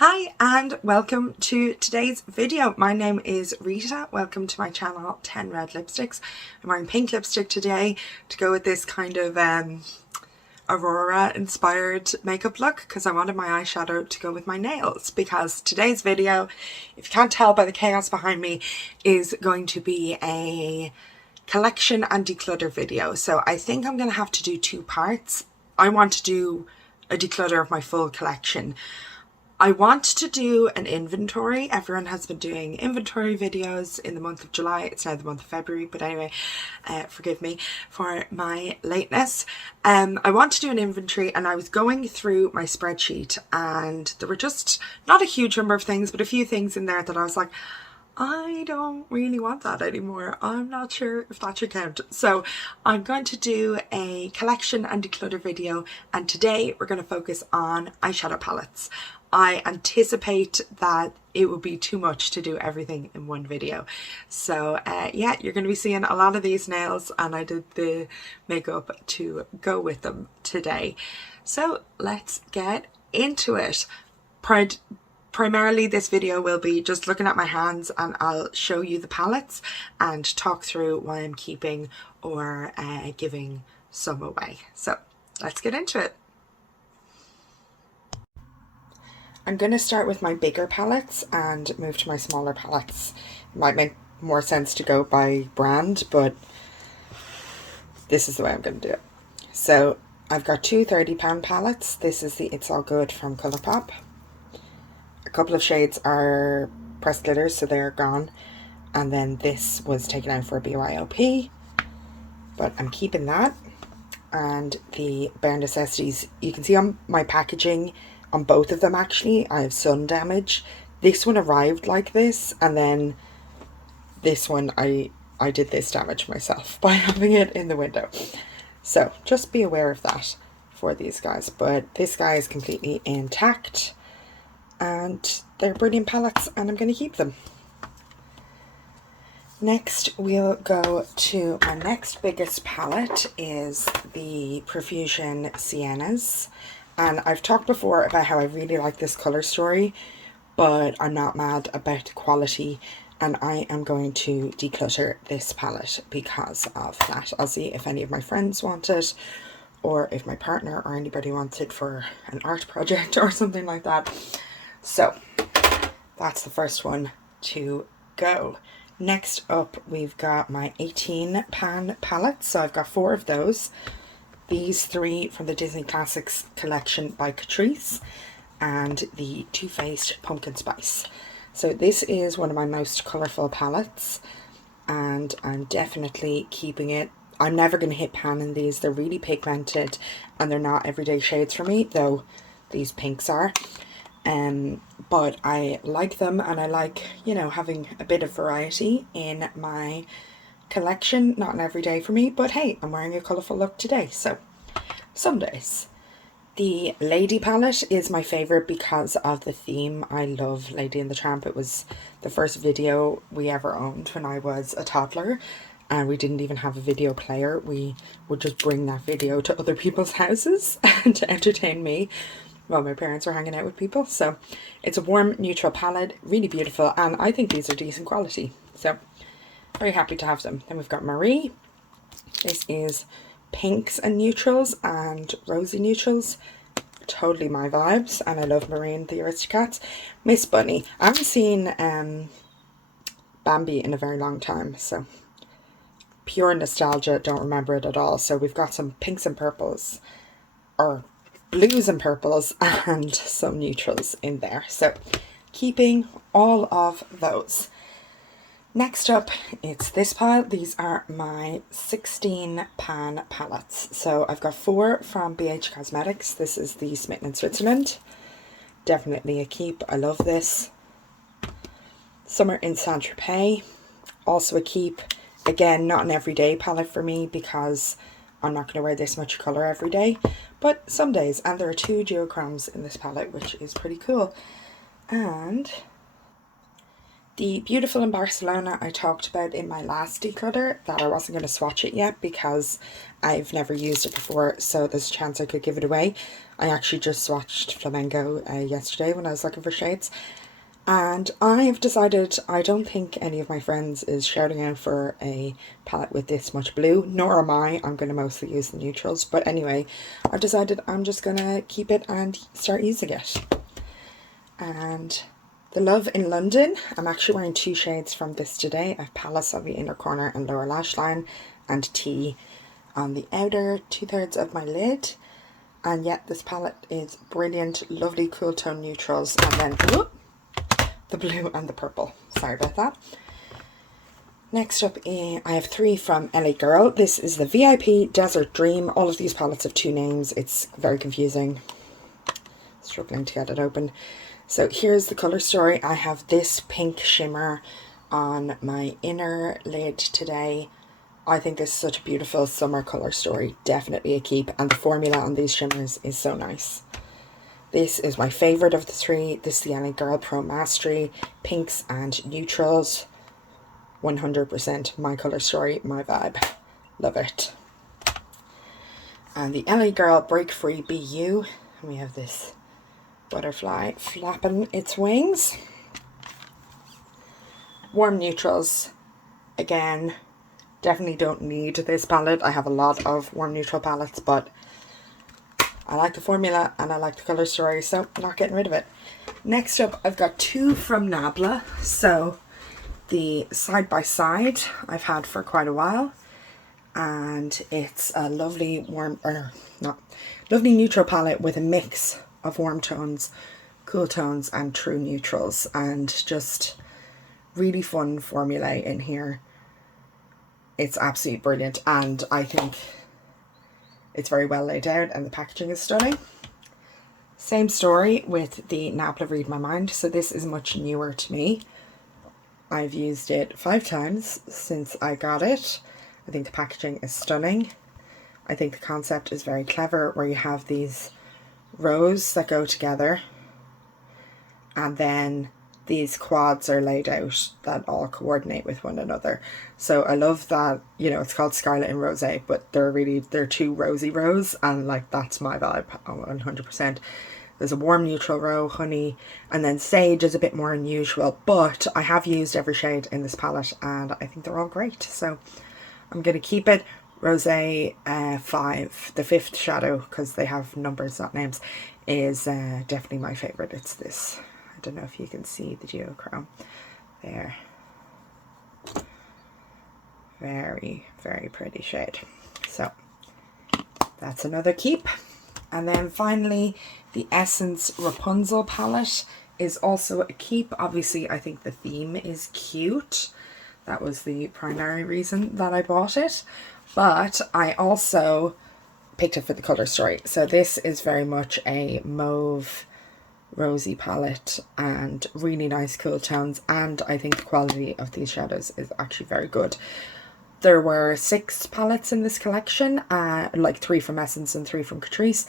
Hi and welcome to today's video. My name is Rita. Welcome to my channel 10 Red Lipsticks. I'm wearing pink lipstick today to go with this kind of Aurora inspired makeup look because I wanted my eyeshadow to go with my nails, because today's video, if you can't tell by the chaos behind me, is going to be a collection and declutter video. So I think I'm going to have to do two parts. I want to do a declutter of my full collection. I want to do an inventory. Everyone has been doing inventory videos in the month of July. It's now the month of February, but anyway, forgive me for my lateness. I want to do an inventory, and I was going through my spreadsheet and there were just not a huge number of things, but a few things in there that I was like, I don't really want that anymore. I'm not sure if that should count. So I'm going to do a collection and declutter video, and today we're going to focus on eyeshadow palettes. I anticipate that it would be too much to do everything in one video. So yeah, you're going to be seeing a lot of these nails, and I did the makeup to go with them today. So let's get into it. Primarily this video will be just looking at my hands, and I'll show you the palettes and talk through why I'm keeping or giving some away. So let's get into it. I'm going to start with my bigger palettes and move to my smaller palettes. It might make more sense to go by brand, but this is the way I'm going to do it. So I've got two £30 palettes. This is the It's All Good from Colourpop. A couple of shades are pressed glitters, so they're gone. And then this was taken out for a BYOP, but I'm keeping that. And the Bare Necessities, you can see on my packaging, on both of them actually, I have sun damage. This one arrived like this, and then this one I did this damage myself by having it in the window. So just be aware of that for these guys. But this guy is completely intact, and they're brilliant palettes, and I'm going to keep them. Next we'll go to my next biggest palette, is the Profusion Siennas. And I've talked before about how I really like this colour story, but I'm not mad about the quality, and I am going to declutter this palette because of that. I'll see if any of my friends want it, or if my partner or anybody wants it for an art project or something like that. So that's the first one to go. Next up, we've got my 18 pan palettes. So I've got 4 of those. These 3 from the Disney Classics collection by Catrice, and the Too Faced Pumpkin Spice. So this is one of my most colourful palettes, and I'm definitely keeping it. I'm never going to hit pan in these. They're really pigmented, and they're not everyday shades for me, though these pinks are. But I like them, and I like, you know, having a bit of variety in my collection. Not an everyday for me, but hey, I'm wearing a colourful look today, so some days. The Lady palette is my favourite because of the theme. I love Lady and the Tramp. It was the first video we ever owned when I was a toddler, and we didn't even have a video player. We would just bring that video to other people's houses to entertain me while my parents were hanging out with people. So it's a warm neutral palette, really beautiful, and I think these are decent quality, so very happy to have them. Then we've got Marie. This is pinks and neutrals and rosy neutrals. Totally my vibes, and I love Marie and the Aristocats. Miss Bunny. I haven't seen Bambi in a very long time, so pure nostalgia, don't remember it at all. So we've got some pinks and purples, or blues and purples, and some neutrals in there. So keeping all of those. Next up, it's this pile. These are my 16 pan palettes. So I've got 4 from BH Cosmetics. This is the Smitten in Switzerland. Definitely a keep. I love this. Summer in Saint-Tropez. Also a keep. Again, not an everyday palette for me because I'm not going to wear this much colour every day, but some days. And there are 2 duochromes in this palette, which is pretty cool. And The Beautiful in Barcelona I talked about in my last declutter that I wasn't going to swatch it yet because I've never used it before, so there's a chance I could give it away. I actually just swatched Flamenco yesterday when I was looking for shades, and I've decided I don't think any of my friends is shouting out for a palette with this much blue, nor am I. I'm going to mostly use the neutrals, but anyway, I've decided I'm just going to keep it and start using it. And the Love in London, I'm actually wearing 2 shades from this today. I have Palace on the inner corner and lower lash line, and Tea on the outer 2/3 of my lid. And yet this palette is brilliant, lovely cool tone neutrals, and then whoop, the blue and the purple. Sorry about that. Next up, I have 3 from LA Girl. This is the VIP Desert Dream. All of these palettes have 2 names. It's very confusing. Struggling to get it open. So here's the colour story. I have this pink shimmer on my inner lid today. I think this is such a beautiful summer colour story. Definitely a keep. And the formula on these shimmers is so nice. This is my favourite of the 3. This is the LA Girl Pro Mastery. Pinks and neutrals. 100% my colour story, my vibe. Love it. And the LA Girl Break Free BU. And we have this butterfly flapping its wings. Warm neutrals. Again, definitely don't need this palette. I have a lot of warm neutral palettes, but I like the formula and I like the colour story, so I'm not getting rid of it. Next up, I've got 2 from Nabla. So the Side by Side I've had for quite a while, and it's a lovely lovely neutral palette with a mix of warm tones, cool tones and true neutrals, and just really fun formulae in here. It's absolutely brilliant, and I think it's very well laid out and the packaging is stunning. Same story with the Nabla Read My Mind. So this is much newer to me. I've used it 5 times since I got it. I think the packaging is stunning. I think the concept is very clever, where you have these rows that go together and then these quads are laid out that all coordinate with one another. So I love that, you know, it's called Scarlet and Rose, but they're 2 rosy rows, and like that's my vibe 100%. There's a warm neutral row, honey, and then sage is a bit more unusual, but I have used every shade in this palette and I think they're all great, so I'm going to keep it. Rose 5, the 5th shadow, because they have numbers, not names, is definitely my favourite. It's this. I don't know if you can see the duochrome there. Very, very pretty shade. So that's another keep. And then finally, the Essence Rapunzel palette is also a keep. Obviously, I think the theme is cute. That was the primary reason that I bought it. But I also picked it for the colour story. So this is very much a mauve rosy palette and really nice cool tones, and I think the quality of these shadows is actually very good. There were 6 palettes in this collection, like 3 from Essence and 3 from Catrice.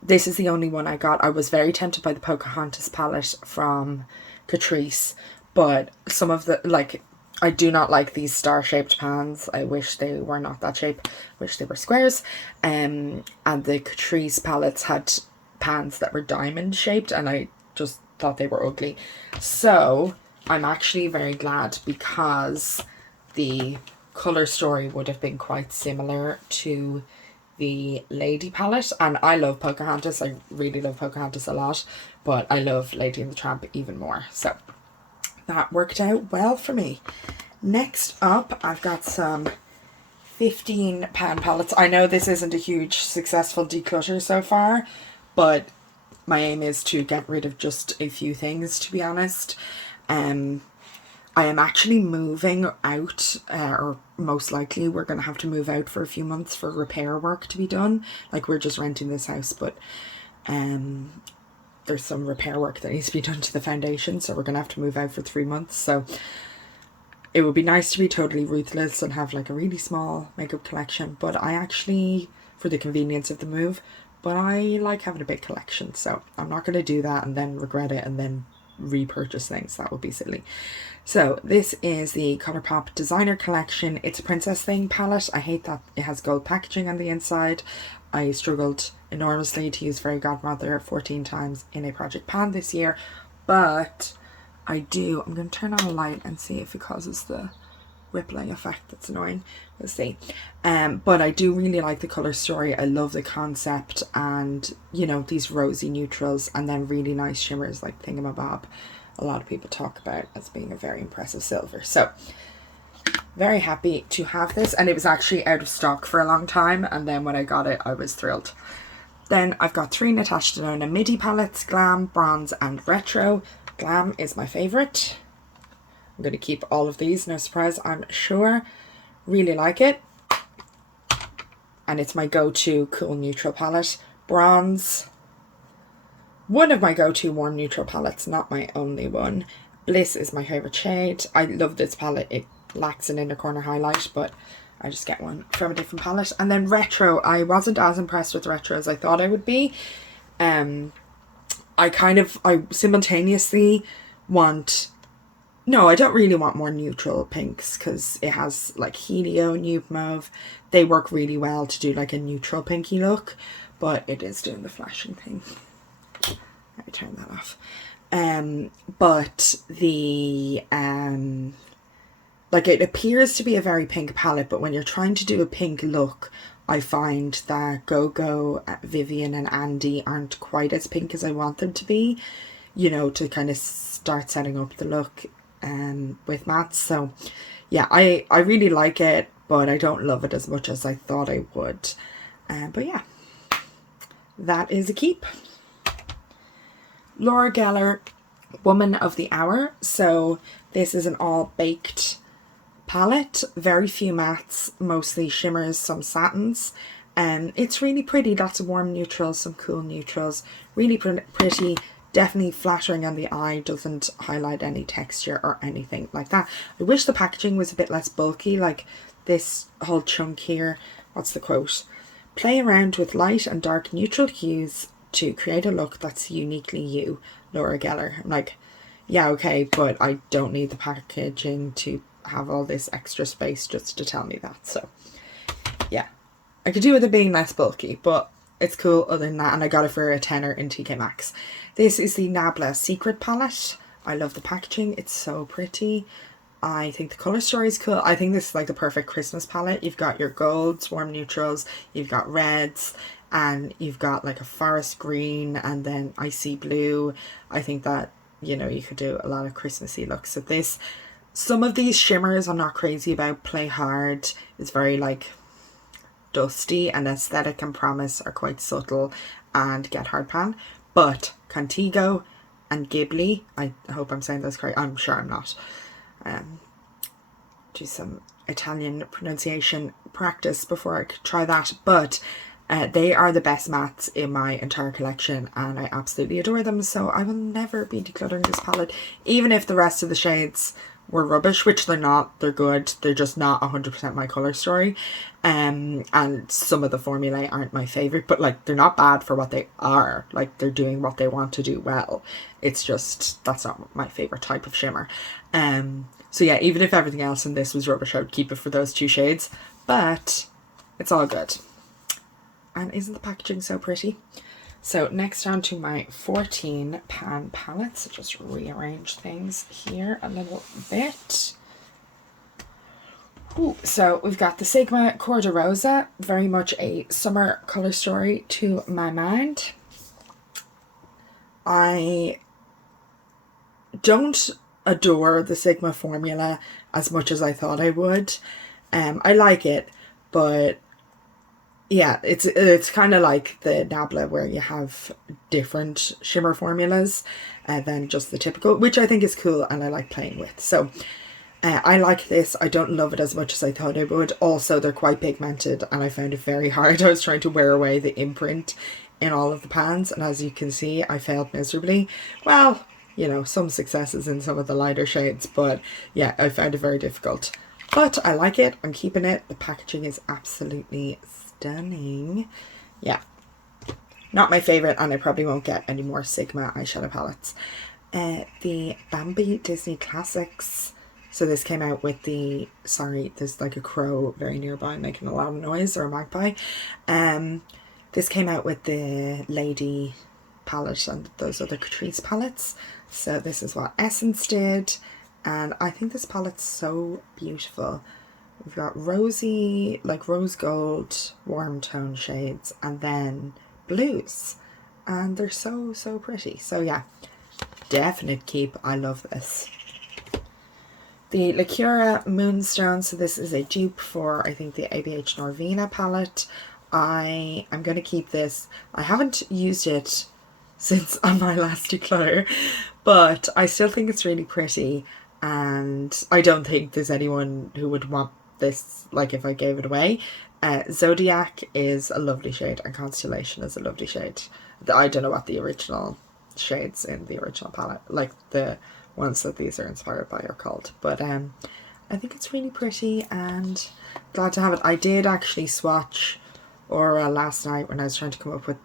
This is the only one I got. I was very tempted by the Pocahontas palette from Catrice, but some of the, like, I do not like these star-shaped pans. I wish they were not that shape. I wish they were squares. And the Catrice palettes had pans that were diamond-shaped, and I just thought they were ugly. So I'm actually very glad, because the colour story would have been quite similar to the Lady palette. And I love Pocahontas. I really love Pocahontas a lot, but I love Lady and the Tramp even more. So that worked out well for me. Next up, I've got some 15 pan palettes. I know this isn't a huge successful declutter so far, but my aim is to get rid of just a few things, to be honest. I am actually moving out, or most likely we're going to have to move out for a few months for repair work to be done. Like, we're just renting this house, but there's some repair work that needs to be done to the foundation, so we're going to have to move out for 3 months. So it would be nice to be totally ruthless and have like a really small makeup collection, but I actually, for the convenience of the move, but I like having a big collection, so I'm not going to do that and then regret it and then repurchase things. That would be silly. So this is the Colourpop Designer Collection. It's a Princess Thing palette. I hate that it has gold packaging on the inside. I struggled enormously to use Fairy Godmother 14 times in a project pan this year, but I'm going to turn on a light and see if it causes the rippling effect that's annoying. We'll see. But I do really like the colour story. I love the concept, and you know, these rosy neutrals and then really nice shimmers like Thingamabob. A lot of people talk about as being a very impressive silver. So very happy to have this, and it was actually out of stock for a long time, and then when I got it I was thrilled. Then I've got 3 Natasha Denona midi palettes, Glam, Bronze and Retro. Glam is my favourite. I'm going to keep all of these, no surprise, I'm sure. Really like it. And it's my go-to cool neutral palette. Bronze, one of my go-to warm neutral palettes, not my only one. Bliss is my favourite shade. I love this palette. It lacks an inner corner highlight, but I just get one from a different palette. And then Retro, I wasn't as impressed with Retro as I thought I would be. I simultaneously want... No, I don't really want more neutral pinks, because it has like Helio, Nude Mauve. They work really well to do like a neutral pinky look, but it is doing the flashing thing. Let me turn that off. But the like, it appears to be a very pink palette, but when you're trying to do a pink look, I find that Go-Go, Vivian and Andy aren't quite as pink as I want them to be, you know, to kind of start setting up the look with mattes. So yeah, I really like it, but I don't love it as much as I thought I would. But yeah, that is a keep. Laura Geller, Woman of the Hour. So this is an all baked palette, very few mattes, mostly shimmers, some satins. It's really pretty, lots of warm neutrals, some cool neutrals, really pretty, definitely flattering on the eye, doesn't highlight any texture or anything like that. I wish the packaging was a bit less bulky, like this whole chunk here. What's the quote? Play around with light and dark neutral hues to create a look that's uniquely you, Laura Geller. I'm like, yeah, okay, but I don't need the packaging to have all this extra space just to tell me that. So yeah, I could do with it being less bulky, but it's cool other than that. And I got it for a tenner in TK Maxx. This is the Nabla Secret palette. I love the packaging, it's so pretty. I think the colour story is cool. I think this is like the perfect Christmas palette. You've got your golds, warm neutrals, you've got reds, and you've got like a forest green and then icy blue. I think that, you know, you could do a lot of Christmassy looks with this. Some of these shimmers I'm not crazy about. Play Hard is very like dusty, and Aesthetic and Promise are quite subtle, and Get Hard Pan. But Contigo and Ghibli, I hope I'm saying those correct, I'm sure I'm not. Do some Italian pronunciation practice before I could try that, but they are the best mattes in my entire collection, and I absolutely adore them. So I will never be decluttering this palette, even if the rest of the shades were rubbish, which they're not. They're good, they're just not 100% my colour story. And some of the formulae aren't my favourite, but like, they're not bad for what they are. Like, they're doing what they want to do well. It's just, that's not my favourite type of shimmer. So yeah, even if everything else in this was rubbish, I would keep it for those 2 shades, but it's all good. And isn't the packaging so pretty? So next on to my 14 pan palettes. So just rearrange things here a little bit. Ooh, so we've got the Sigma Cor de Rosa, very much a summer colour story to my mind. I don't adore the Sigma formula as much as I thought I would. I like it, but yeah, it's kind of like the Nabla, where you have different shimmer formulas than just the typical, which I think is cool and I like playing with. So I like this. I don't love it as much as I thought I would. Also, they're quite pigmented and I found it very hard. I was trying to wear away the imprint in all of the pans, and as you can see, I failed miserably. Well, you know, some successes in some of the lighter shades, but yeah, I found it very difficult. But I like it, I'm keeping it. The packaging is absolutely stunning. Yeah, not my favourite, and I probably won't get any more Sigma eyeshadow palettes. the Bambi Disney Classics. So this came out with the, sorry, there's like a crow very nearby making a loud noise, or a magpie. This came out with the Lady palette and those other Catrice palettes. So this is what Essence did, and I think this palette's so beautiful. We've got rosy, like rose gold, warm tone shades, and then blues, and they're so pretty. So yeah, definite keep. I love this. The Lacura Moonstone, so this is a dupe for, I think, the ABH Norvina palette. I am going to keep this. I haven't used it since on my last declutter, but I still think it's really pretty, and I don't think there's anyone who would want this, like, if I gave it away. Zodiac is a lovely shade, and Constellation is a lovely shade. I don't know what the original shades in the original palette, like the ones that these are inspired by, are called, but I think it's really pretty and glad to have it. I did actually swatch Aura last night when I was trying to come up with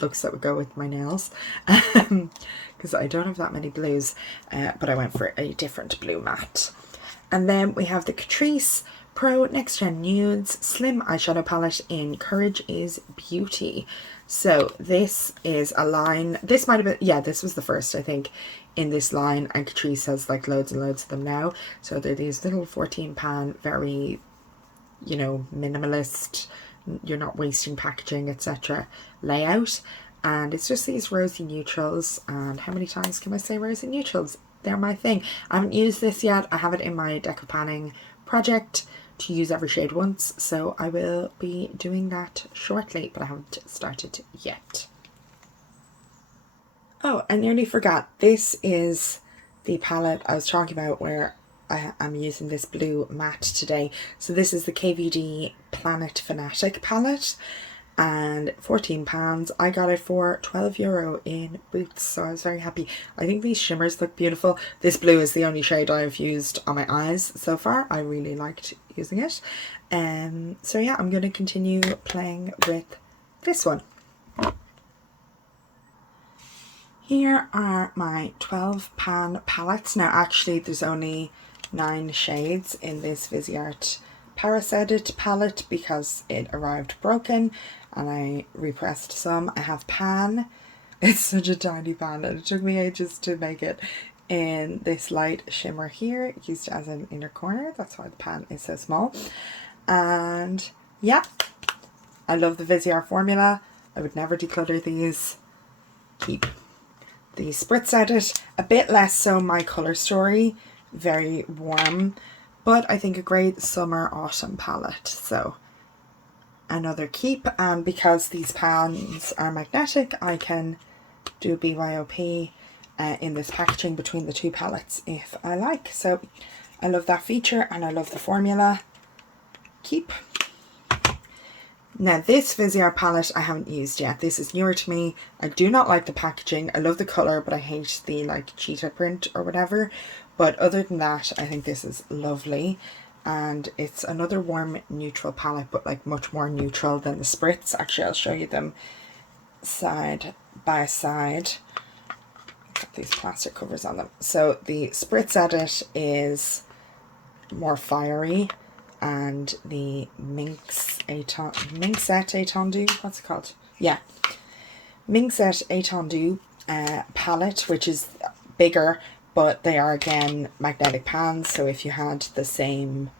looks that would go with my nails, because I don't have that many blues, but I went for a different blue matte. And then we have the Catrice Pro Next Gen Nudes Slim Eyeshadow Palette in Courage is Beauty. So this is a line, this might have been, yeah, this was the first, I think, in this line, and Catrice has like loads and loads of them now. So they're these little 14 pan, very, you know, minimalist, you're not wasting packaging, etc. layout. And it's just these rosy neutrals, and how many times can I say rosy neutrals? They're my thing. I haven't used this yet. I have it in my deco panning project to use every shade once, so I will be doing that shortly, but I haven't started yet. Oh, I nearly forgot. This is the palette I was talking about where I'm using this blue matte today. So this is the KVD Planet Fanatic palette, and £14. I got it for €12 in Boots, so I was very happy. I think these shimmers look beautiful. This blue is the only shade I've used on my eyes so far. I really liked using it. So yeah, I'm going to continue playing with this one. Here are my 12 pan palettes. Now actually there's only 9 shades in this Viseart Paris Edit palette because it arrived broken and I repressed some. I have pan. It's such a tiny pan and it took me ages to make it in this light shimmer here, used as an inner corner. That's why the pan is so small. And yeah, I love the Viseart formula. I would never declutter these. Keep. The Spritz Edit, a bit less so my colour story, very warm, but I think a great summer autumn palette. So another keep, and because these pans are magnetic, I can do a BYOP in this packaging between the two palettes if I like. So I love that feature and I love the formula. Keep. Now this Viseart palette I haven't used yet. This is newer to me. I do not like the packaging. I love the colour, but I hate the like cheetah print or whatever. But other than that, I think this is lovely. And it's another warm neutral palette, but like much more neutral than the Spritz. Actually, I'll show you them side by side. Got these plastic covers on them. So the Spritz Edit is more fiery, and the Minxet Étendue, what's it called? Yeah, Minxet Étendue palette, which is bigger, but they are again magnetic pans. So if you had the same,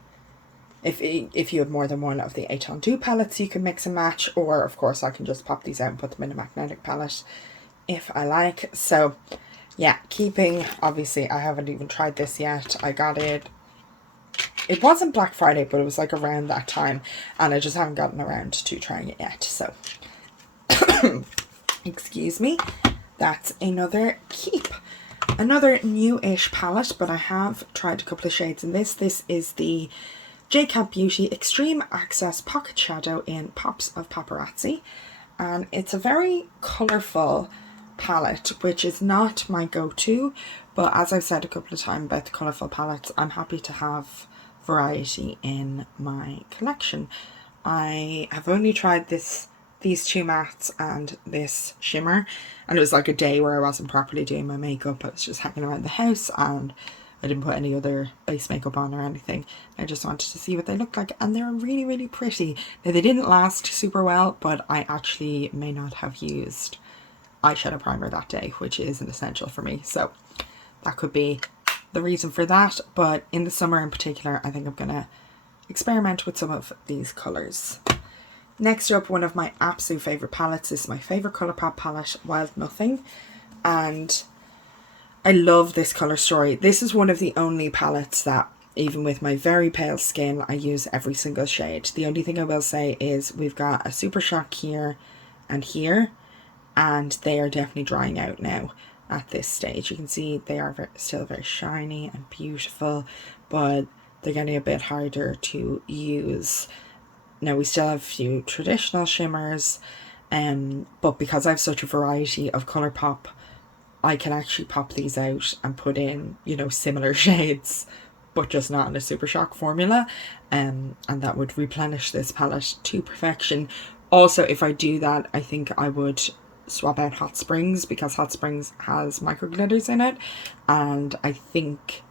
if you had more than one of the Étendue palettes, you can mix and match, or of course I can just pop these out and put them in a magnetic palette if I like. So yeah, keeping, obviously I haven't even tried this yet. I got it, it wasn't Black Friday, but it was like around that time, and I just haven't gotten around to trying it yet. So excuse me, that's another keep. Another new-ish palette, but I have tried a couple of shades in this. This is the JCat Beauty Extreme Access Pocket Shadow in Pops of Paparazzi, and it's a very colourful palette, which is not my go-to, but as I've said a couple of times about the colourful palettes, I'm happy to have variety in my collection. I have only tried this these two mattes and this shimmer, and it was like a day where I wasn't properly doing my makeup. I was just hanging around the house and I didn't put any other base makeup on or anything. I just wanted to see what they looked like, and they're really, really pretty. Now, they didn't last super well, but I actually may not have used eyeshadow primer that day, which is an essential for me, so that could be the reason for that. But in the summer in particular, I think I'm gonna experiment with some of these colors. Next up, one of my absolute favorite palettes. This is my favorite Colourpop palette, Wild Nothing, and I love this color story. This is one of the only palettes that, even with my very pale skin, I use every single shade. The only thing I will say is we've got a Super Shock here and here, and they are definitely drying out now at this stage. You can see they are still very shiny and beautiful, but they're getting a bit harder to use. Now, we still have a few traditional shimmers, but because I have such a variety of Colourpop, I can actually pop these out and put in, you know, similar shades, but just not in a Super Shock formula, and that would replenish this palette to perfection. Also, if I do that, I think I would swap out Hot Springs, because Hot Springs has micro glitters in it, and I think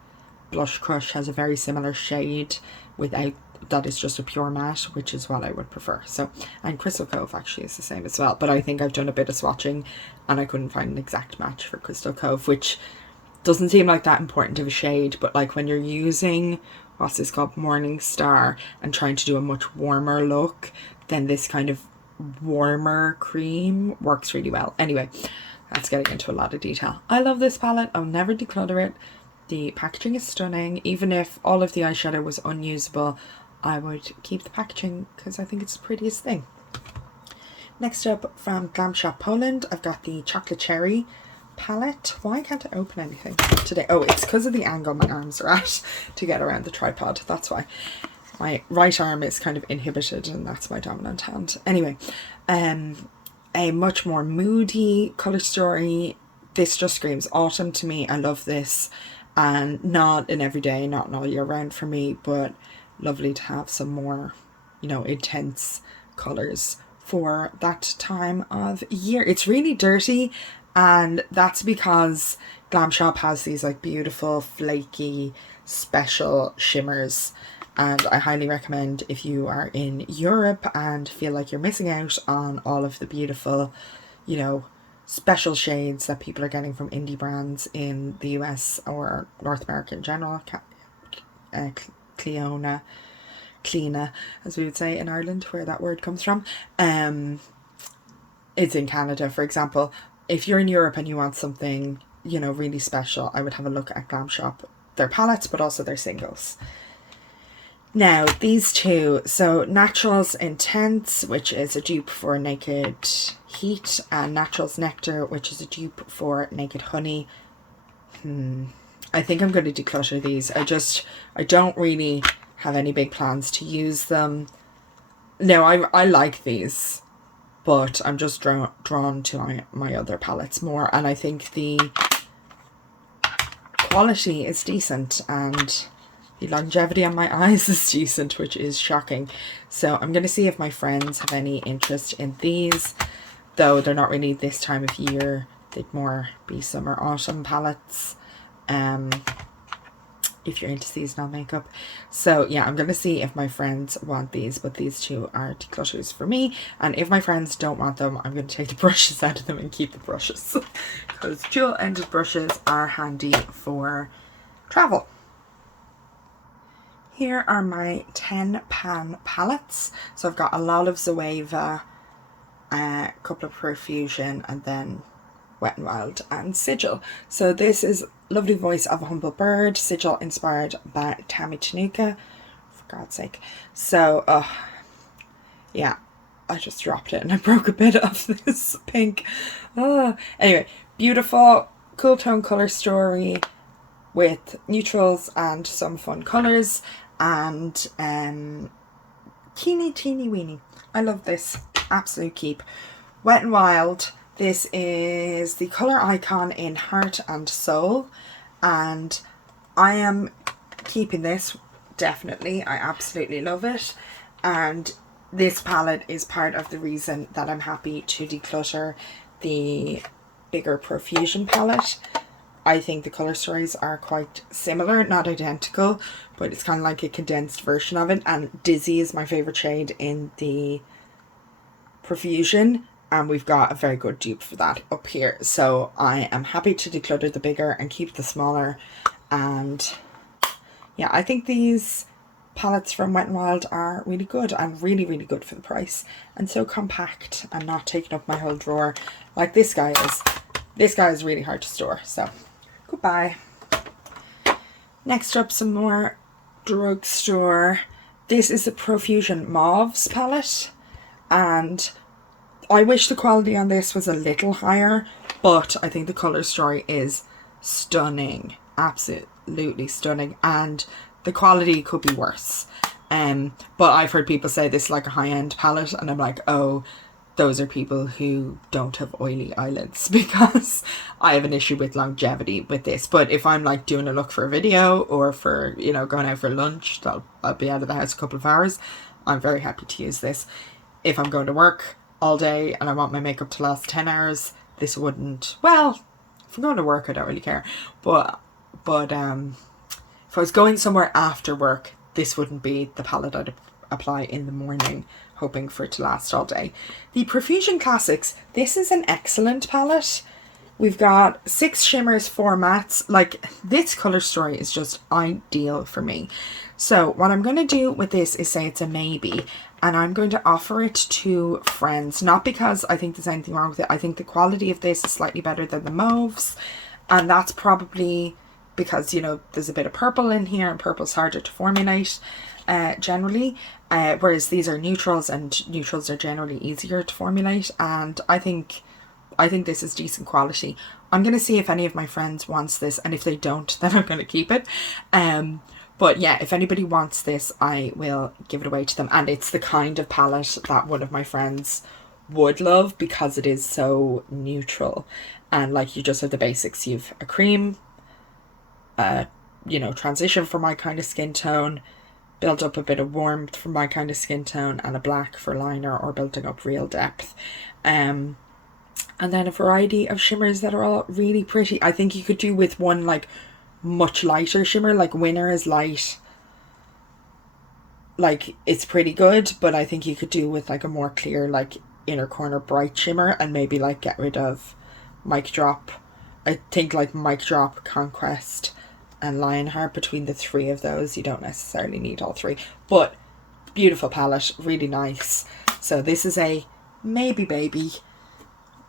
Blush Crush has a very similar shade without, that is just a pure matte, which is what I would prefer. So, and Crystal Cove actually is the same as well, but I think I've done a bit of swatching and I couldn't find an exact match for Crystal Cove, which doesn't seem like that important of a shade, but like when you're using, what's this called, Morning Star, and trying to do a much warmer look, then this kind of warmer cream works really well. Anyway, that's getting into a lot of detail. I love this palette. I'll never declutter it. The packaging is stunning. Even if all of the eyeshadow was unusable, I would keep the packaging because I think it's the prettiest thing. Next up, from Glam Shop Poland, I've got the Chocolate Cherry palette. Why can't I open anything today? Oh, it's because of the angle my arms are at to get around the tripod. That's why. My right arm is kind of inhibited and that's my dominant hand. Anyway, a much more moody colour story. This just screams autumn to me. I love this, and not an everyday, not an all year round for me, but lovely to have some more, you know, intense colours for that time of year. It's really dirty, and that's because Glam Shop has these like beautiful flaky special shimmers, and I highly recommend, if you are in Europe and feel like you're missing out on all of the beautiful, you know, special shades that people are getting from indie brands in the US or North America in general, Cleona, as we would say in Ireland, where that word comes from. It's in Canada, for example. If you're in Europe and you want something, you know, really special, I would have a look at Glam Shop, their palettes, but also their singles. Now, these two, so Naturals Intense, which is a dupe for Naked Heat, and Naturals Nectar, which is a dupe for Naked Honey. I think I'm going to declutter these. I don't really have any big plans to use them. No, I like these, but I'm just drawn to my other palettes more, and I think the quality is decent and the longevity on my eyes is decent, which is shocking. So I'm going to see if my friends have any interest in these, though they're not really this time of year. They'd more be summer autumn palettes, if you're into seasonal makeup. So yeah, I'm going to see if my friends want these, but these two are declutters for me. And if my friends don't want them, I'm going to take the brushes out of them and keep the brushes, because dual-ended brushes are handy for travel. Here are my 10 pan palettes. So I've got a lot of Zoeva, a couple of Profusion, and then Wet n Wild and Sigil. So this is Lovely Voice of a Humble Bird, Sigil inspired by Tammy Tanuka, for God's sake. So, yeah, I just dropped it and I broke a bit of this pink. Anyway, beautiful, cool tone colour story with neutrals and some fun colours, and teeny weeny. I love this. Absolute keep. Wet n Wild. This is the colour icon in Heart and Soul, and I am keeping this, definitely. I absolutely love it, and this palette is part of the reason that I'm happy to declutter the bigger Profusion palette. I think the colour stories are quite similar, not identical, but it's kind of like a condensed version of it. And Dizzy is my favourite shade in the Profusion, and we've got a very good dupe for that up here. So I am happy to declutter the bigger and keep the smaller. And yeah, I think these palettes from Wet n Wild are really good and really, really good for the price, and so compact and not taking up my whole drawer like this guy is. This guy is really hard to store, so goodbye. Next up, some more drugstore. This is the Profusion Mauves palette, and I wish the quality on this was a little higher, but I think the colour story is stunning, absolutely stunning, and the quality could be worse. But I've heard people say this is like a high-end palette, and I'm like, oh, those are people who don't have oily eyelids, because I have an issue with longevity with this. But if I'm like doing a look for a video, or for, you know, going out for lunch, I'll be out of the house a couple of hours, I'm very happy to use this. If I'm going to work all day and I want my makeup to last 10 hours, this wouldn't, well, if I'm going to work I don't really care, but if I was going somewhere after work, this wouldn't be the palette I'd apply in the morning, hoping for it to last all day. The Profusion Classics, this is an excellent palette. We've got 6 shimmers, 4 mattes. Like, this colour story is just ideal for me. So what I'm going to do with this is say it's a maybe, and I'm going to offer it to friends. Not because I think there's anything wrong with it. I think the quality of this is slightly better than the mauves, and that's probably because, you know, there's a bit of purple in here, and purple's harder to formulate generally, whereas these are neutrals, and neutrals are generally easier to formulate. And I think this is decent quality. I'm going to see if any of my friends wants this, and if they don't, then I'm going to keep it. But yeah, if anybody wants this, I will give it away to them. And it's the kind of palette that one of my friends would love, because it is so neutral. And like, you just have the basics. You've a cream, you know, transition for my kind of skin tone, build up a bit of warmth for my kind of skin tone, and a black for liner or building up real depth. And then a variety of shimmers that are all really pretty. I think you could do with one like much lighter shimmer, like Winner is light, like it's pretty good, but I think you could do with like a more clear, like inner corner bright shimmer, and maybe like get rid of Mic Drop. I think like Mic Drop, Conquest and Lionheart, between the 3 of those, you don't necessarily need all 3, but beautiful palette, really nice. So this is a maybe baby.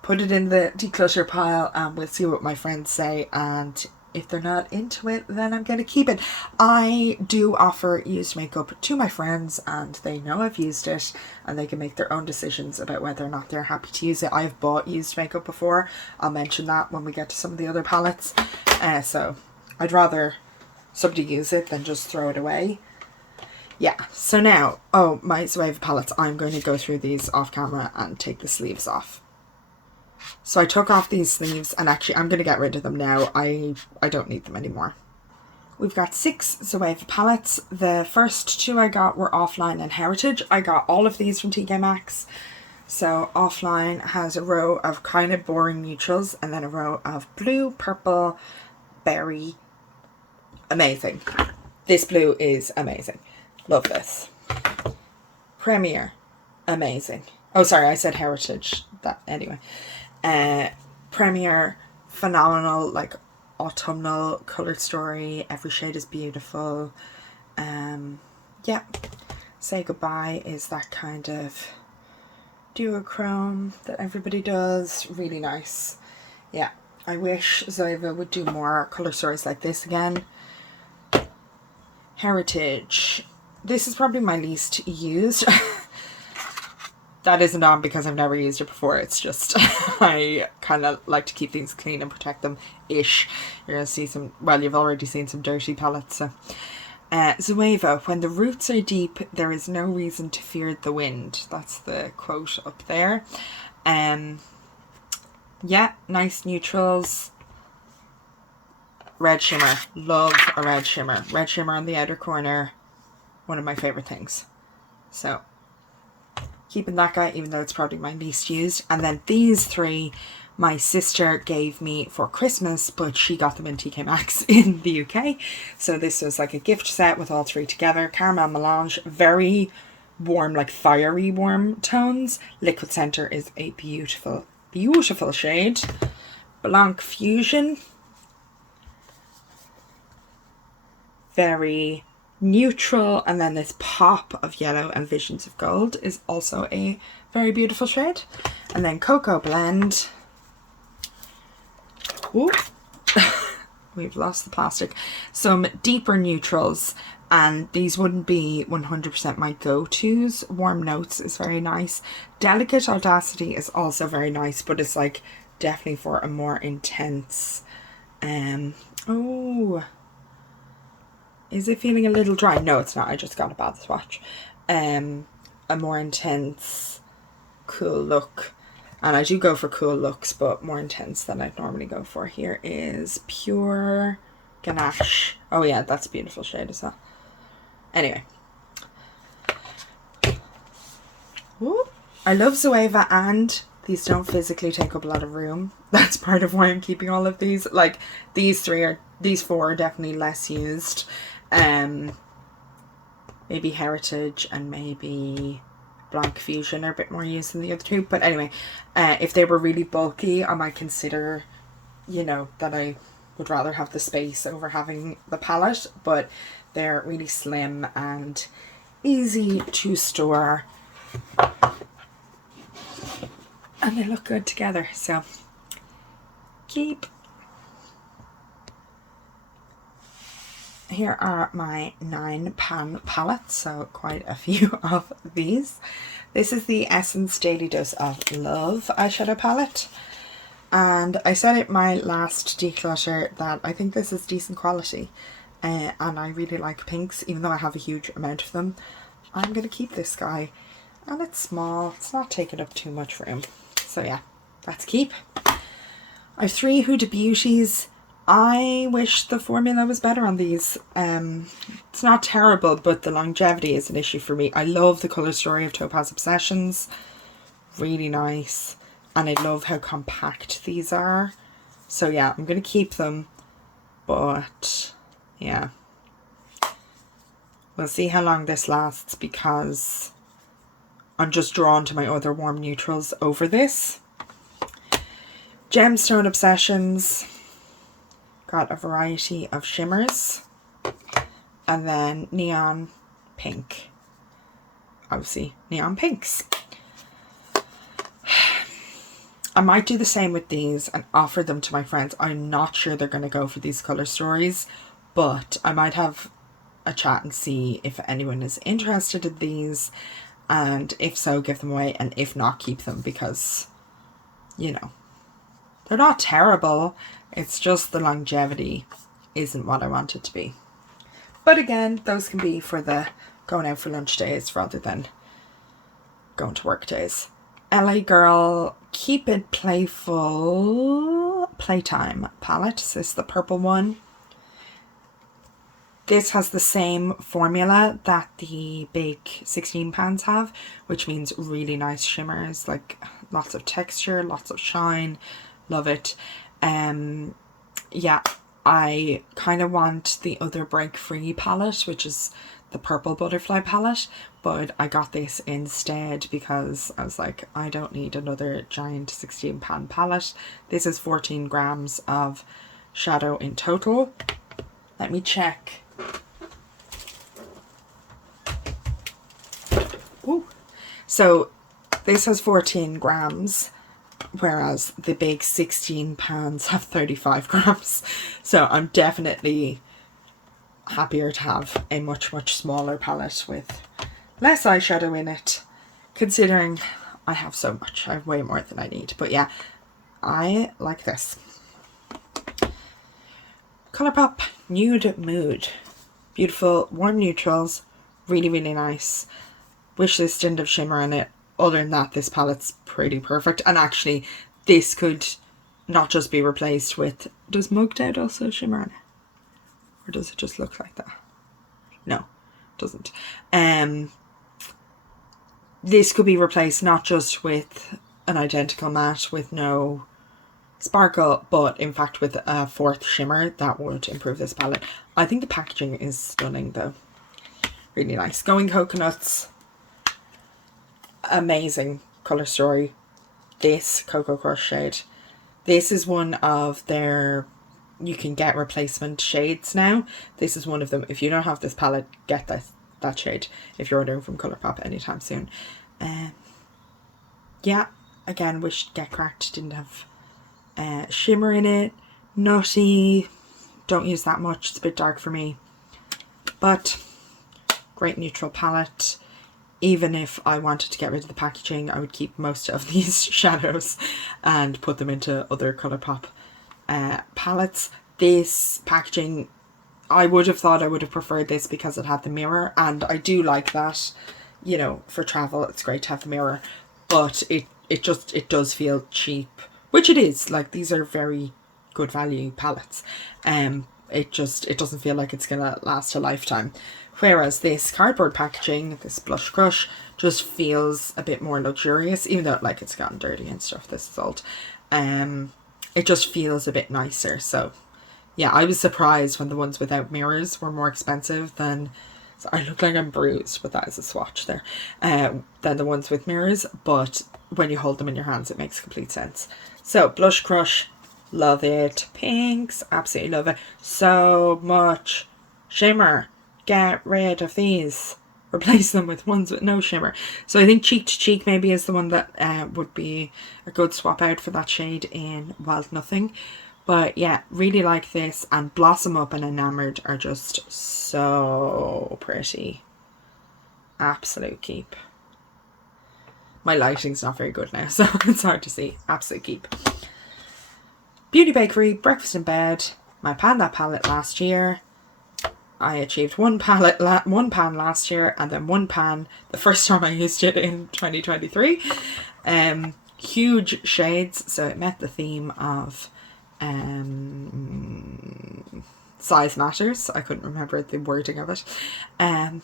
Put it in the declutter pile, and we'll see what my friends say, and if they're not into it, then I'm going to keep it. I do offer used makeup to my friends, and they know I've used it, and they can make their own decisions about whether or not they're happy to use it. I've bought used makeup before. I'll mention that when we get to some of the other palettes. So I'd rather somebody use it than just throw it away. Yeah, so now, oh, my Zoeva palettes, I'm going to go through these off camera and take the sleeves off. So I took off these sleeves, and actually I'm going to get rid of them now. I don't need them anymore. We've got 6 Zoeva palettes. The first 2 I got were Offline and Heritage. I got all of these from TK Maxx. So Offline has a row of kind of boring neutrals, and then a row of blue, purple, berry. Amazing. This blue is amazing. Love this. Premier. Amazing. Oh, sorry, I said Heritage. That anyway. Premier, phenomenal, like autumnal color story. Every shade is beautiful. Yeah. Say Goodbye is that kind of duochrome that everybody does. Really nice. Yeah. I wish Zoeva would do more color stories like this again. Heritage. This is probably my least used. That isn't on because I've never used it before. It's just I kind of like to keep things clean and protect them ish. You're going to see some, well, you've already seen some dirty palettes. So Zoeva, when the roots are deep, there is no reason to fear the wind. That's the quote up there. Yeah, nice neutrals. Red shimmer. Love a red shimmer. Red shimmer on the outer corner. One of my favorite things. So keeping that guy, even though it's probably my least used. And then these three my sister gave me for Christmas, but she got them in TK Maxx in the UK. So this was like a gift set with all three together. Caramel Melange, very warm, like fiery warm tones. Liquid Center is a beautiful, beautiful shade. Blanc Fusion, very neutral, and then this pop of yellow and Visions of Gold is also a very beautiful shade. And then Cocoa Blend. Ooh. We've lost the plastic. Some deeper neutrals, and these wouldn't be 100% my go-tos. Warm Notes is very nice. Delicate Audacity is also very nice, but it's like definitely for a more intense oh, is it feeling a little dry? No, it's not. I just got a bath swatch. A more intense cool look. And I do go for cool looks, but more intense than I'd normally go for. Here is Pure Ganache. Oh yeah, that's a beautiful shade as well. Anyway. Ooh. I love Zoeva, and these don't physically take up a lot of room. That's part of why I'm keeping all of these. Like, these four are definitely less used. Maybe Heritage and maybe Blanc Fusion are a bit more used than the other two. But anyway, if they were really bulky, I might consider, you know, that I would rather have the space over having the palette. But they're really slim and easy to store. And they look good together. So, keep. Here are my 9-pan palettes, so quite a few of these. This is the Essence Daily Dose of Love eyeshadow palette. And I said it my last declutter that I think this is decent quality. And I really like pinks, even though I have a huge amount of them. I'm going to keep this guy. And it's small, it's not taking up too much room. So yeah, let's keep. I have 3 Huda Beauties. I wish the formula was better on these. It's not terrible, but the longevity is an issue for me. I love the colour story of Topaz Obsessions. Really nice. And I love how compact these are. So yeah, I'm going to keep them. But yeah. We'll see how long this lasts, because I'm just drawn to my other warm neutrals over this. Gemstone Obsessions. Got a variety of shimmers. And then neon pink. Obviously, neon pinks. I might do the same with these and offer them to my friends. I'm not sure they're going to go for these colour stories, but I might have a chat and see if anyone is interested in these. And if so, give them away. And if not, keep them, because, you know, they're not terrible. It's just the longevity isn't what I want it to be. But again, those can be for the going out for lunch days rather than going to work days. LA Girl Keep It Playful Playtime palette. This is the purple one. This has the same formula that the big 16 pans have, which means really nice shimmers, like lots of texture, lots of shine. Love it. Yeah, I kind of want the other Break Free palette, which is the purple butterfly palette, but I got this instead because I was like, I don't need another giant 16 pan palette. This is 14 grams of shadow in total. Let me check. Ooh. So this has 14 grams, whereas the big 16 pans have 35 grams. So I'm definitely happier to have a much, much smaller palette with less eyeshadow in it, considering I have so much. I have way more than I need. But yeah, I like this. Colourpop Nude Mood. Beautiful warm neutrals. Really, really nice. Wish this didn't have shimmer in it. Other than that, this palette's pretty perfect. And actually, this could not just be replaced with... Does Mugged Out also shimmer in it? Or does it just look like that? No, it doesn't. this could be replaced not just with an identical matte with no sparkle, but in fact with a fourth shimmer that would improve this palette. I think the packaging is stunning though. Really nice. Going Coconuts, amazing colour story. This Cocoa Crush shade, this is one of their, you can get replacement shades now. This is one of them. If you don't have this palette, get that shade if you're ordering from Colourpop anytime soon. Yeah, again, wish Get Cracked didn't have shimmer in it. Nutty, don't use that much, it's a bit dark for me, but great neutral palette. Even if I wanted to get rid of the packaging, I would keep most of these shadows and put them into other Colourpop palettes. This packaging, I would have thought I would have preferred this because it had the mirror, and I do like that, you know, for travel it's great to have the mirror, but it does feel cheap, which it is. Like, these are very good value palettes. It doesn't feel like it's gonna last a lifetime. Whereas this cardboard packaging, this Blush Crush, just feels a bit more luxurious, even though like it's gotten dirty and stuff, this is old. It just feels a bit nicer. So yeah, I was surprised when the ones without mirrors were more expensive than, so I look like I'm bruised, but that is a swatch there, than the ones with mirrors. But when you hold them in your hands, it makes complete sense. So Blush Crush, love it. Pinks, absolutely love it. So much shimmer. Get rid of these, replace them with ones with no shimmer. So I think Cheek to Cheek maybe is the one that would be a good swap out for that shade in Wild Nothing. But yeah, really like this, and Blossom Up and Enamored are just so pretty. Absolute keep. My lighting's not very good now, so it's hard to see. Absolute keep. Beauty Bakery, Breakfast in Bed, my pan that palette last year. I achieved one pan last year, and then one pan the first time I used it in 2023. Huge shades, so it met the theme of size matters. I couldn't remember the wording of it. I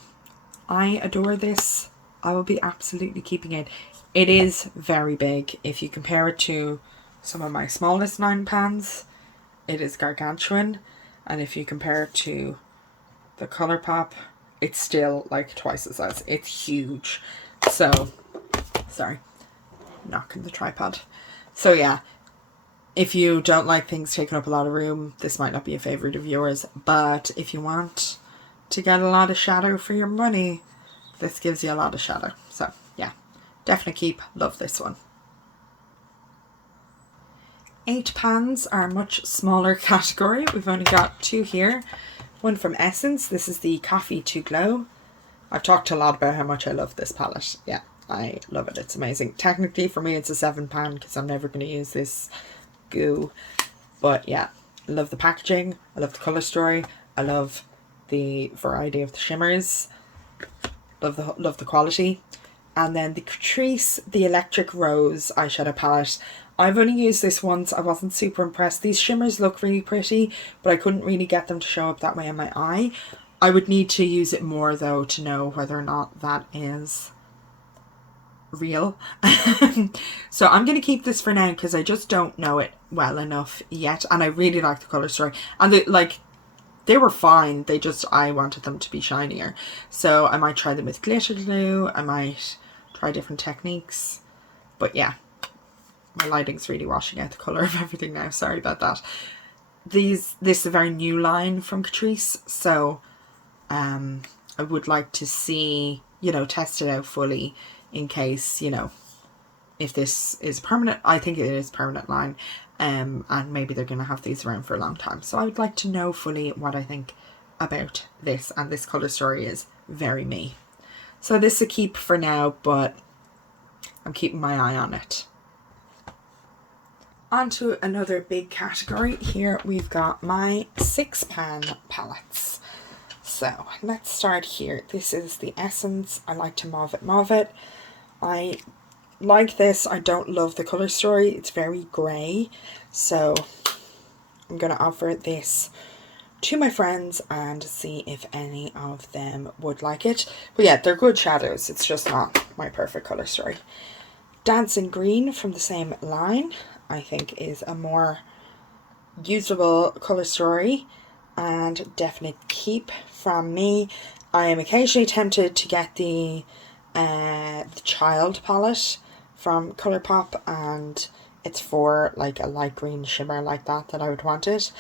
adore this. I will be absolutely keeping it. It is very big. If you compare it to some of my smallest 9 pans, it is gargantuan. And if you compare it to the Colourpop, it's still like twice the size. It's huge. So, sorry, knocking the tripod. So yeah, if you don't like things taking up a lot of room, this might not be a favourite of yours. But if you want to get a lot of shadow for your money, this gives you a lot of shadow. So yeah, definitely keep. Love this one. 8 pans are a much smaller category. We've only got 2 here. One from Essence. This is the Coffee to Glow. I've talked a lot about how much I love this palette. Yeah, I love it. It's amazing. Technically for me it's a 7 pan because I'm never going to use this goo. But yeah, I love the packaging. I love the colour story. I love the variety of the shimmers. Love the quality. And then the Catrice, the Electric Rose eyeshadow palette. I've only used this once. I wasn't super impressed. These shimmers look really pretty, but I couldn't really get them to show up that way in my eye. I would need to use it more though to know whether or not that is real. So I'm going to keep this for now because I just don't know it well enough yet. And I really like the colour story. And they were fine. I wanted them to be shinier. So I might try them with glitter glue. I might try different techniques. But yeah, my lighting's really washing out the colour of everything now. Sorry about that. This is a very new line from Catrice. So I would like to see, test it out fully in case, if this is permanent. I think it is permanent line. And maybe they're going to have these around for a long time. So I would like to know fully what I think about this. And this colour story is very me. So this is a keep for now, but I'm keeping my eye on it. On to another big category. Here we've got my 6 pan palettes. So let's start here. This is the Essence. I like to mauve it. I like this. I don't love the colour story. It's very grey. So I'm going to offer this to my friends and see if any of them would like it. But yeah, they're good shadows. It's just not my perfect colour story. Dancing Green from the same line, I think is a more usable colour story and definite keep from me. I am occasionally tempted to get the Child palette from Colourpop, and it's for like a light green shimmer like that I would want it.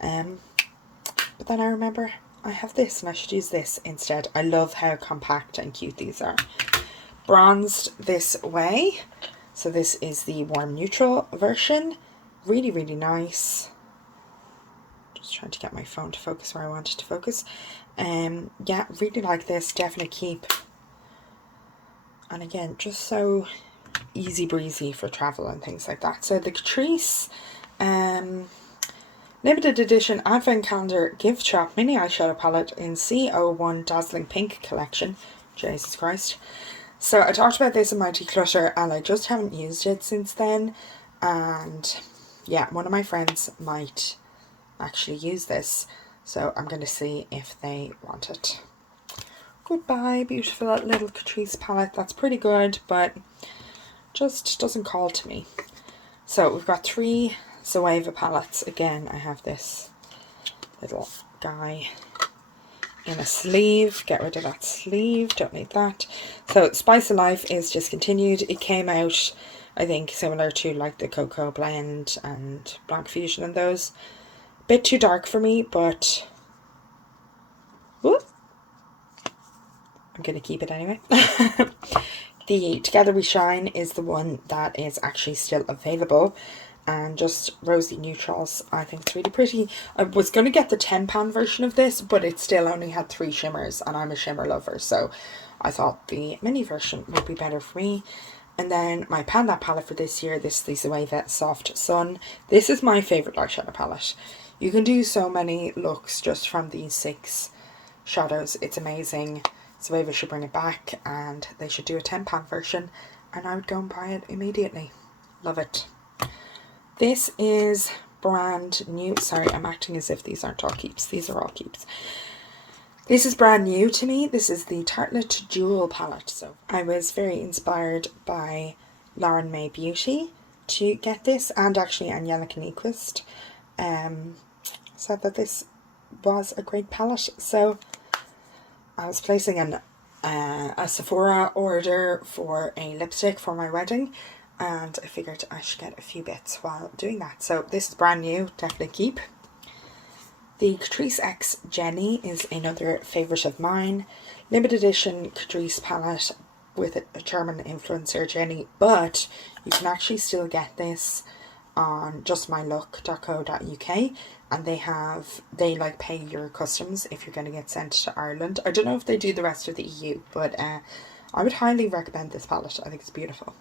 But then I remember I have this and I should use this instead. I love how compact and cute these are. Bronzed This Way. So this is the warm neutral version. Really, really nice. Just trying to get my phone to focus where I want it to focus. Yeah, really like this. Definitely keep. And again, just so easy breezy for travel and things like that. So the Catrice limited edition advent calendar gift shop mini eyeshadow palette in C01 Dazzling Pink collection. Jesus Christ. So I talked about this in my Declutter and I just haven't used it since then. And yeah, one of my friends might actually use this. So I'm going to see if they want it. Goodbye, beautiful little Catrice palette. That's pretty good, but just doesn't call to me. So we've got 3 Zoeva palettes. Again, I have this little guy in a sleeve. Get rid of that sleeve, don't need that. So Spice of Life is discontinued. It came out, I think, similar to like the Cocoa Blend and Blanc Fusion and those. Bit too dark for me, but whoop, I'm going to keep it anyway. The Together We Shine is the one that is actually still available. And just rosy neutrals. I think it's really pretty. I was going to get the 10-pound version of this, but it still only had 3 shimmers, and I'm a shimmer lover, so I thought the mini version would be better for me. And then my Panda palette for this year, this is the Zoeva Soft Sun. This is my favourite eyeshadow palette. You can do so many looks just from these 6 shadows. It's amazing. Zoeva should bring it back, and they should do a 10-pound version, and I would go and buy it immediately. Love it. This is brand new. Sorry, I'm acting as if these aren't all keeps. These are all keeps. This is brand new to me. This is the Tartelette Jewel palette. So I was very inspired by Lauren May Beauty to get this, and actually Angelica Nyquist said that this was a great palette. So I was placing a Sephora order for a lipstick for my wedding, and I figured I should get a few bits while doing that. So this is brand new, definitely keep. The Catrice X Jenny is another favourite of mine. Limited edition Catrice palette with a German influencer, Jenny, but you can actually still get this on justmylook.co.uk, and they like pay your customs if you're going to get sent to Ireland. I don't know if they do the rest of the EU, but I would highly recommend this palette. I think it's beautiful.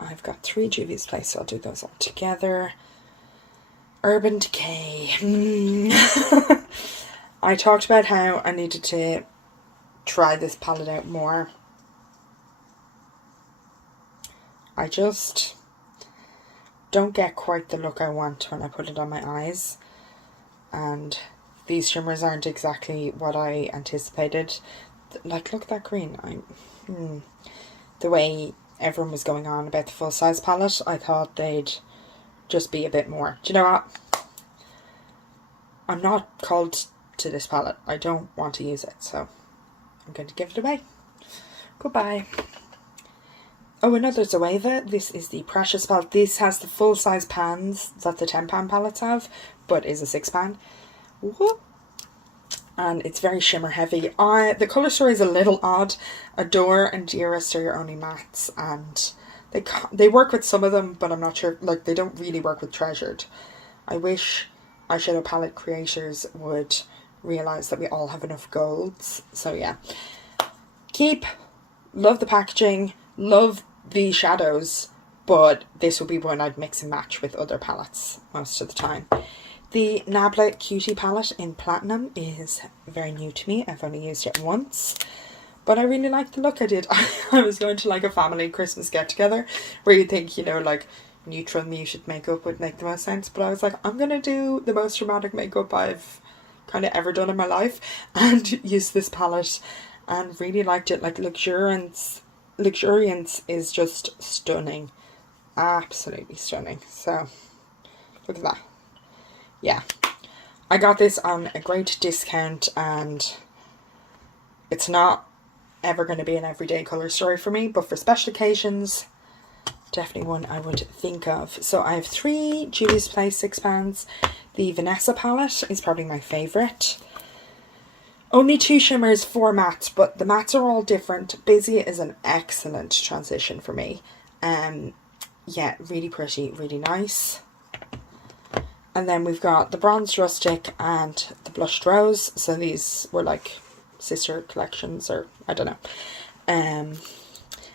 I've got 3 Juvia's Place, so I'll do those all together. Urban Decay. I talked about how I needed to try this palette out more. I just don't get quite the look I want when I put it on my eyes. And these shimmers aren't exactly what I anticipated. Like, look at that green. The way everyone was going on about the full size palette, I thought they'd just be a bit more. Do you know what? I'm not called to this palette. I don't want to use it, so I'm going to give it away. Goodbye. Oh, another Zoeva. This is the Precious palette. This has the full size pans that the 10-pound palettes have, but is a 6-pan. Whoop. And it's very shimmer heavy. The colour story is a little odd. Adore and Dearest are your only mattes, and they work with some of them, but I'm not sure. Like, they don't really work with Treasured. I wish eyeshadow palette creators would realise that we all have enough golds. So yeah, keep. Love the packaging. Love the shadows, but this will be one I'd mix and match with other palettes most of the time. The Nabla Cutie palette in Platinum is very new to me. I've only used it once, but I really like the look I did. I was going to like a family Christmas get together where you think, you know, like neutral muted makeup would make the most sense, but I was like, I'm gonna do the most dramatic makeup I've kind of ever done in my life and use this palette, and really liked it. Like Luxuriance is just stunning, absolutely stunning. So look at that. Yeah, I got this on a great discount, and it's not ever going to be an everyday colour story for me, but for special occasions, definitely one I would think of. So I have 3 Juvia's Place 6 pans. The Vanessa palette is probably my favourite. Only 2 shimmers, 4 mattes, but the mattes are all different. Busy is an excellent transition for me. Yeah, really pretty, really nice. And then we've got the Bronzed Rustic and the Blushed Rose. So these were like sister collections, or I don't know.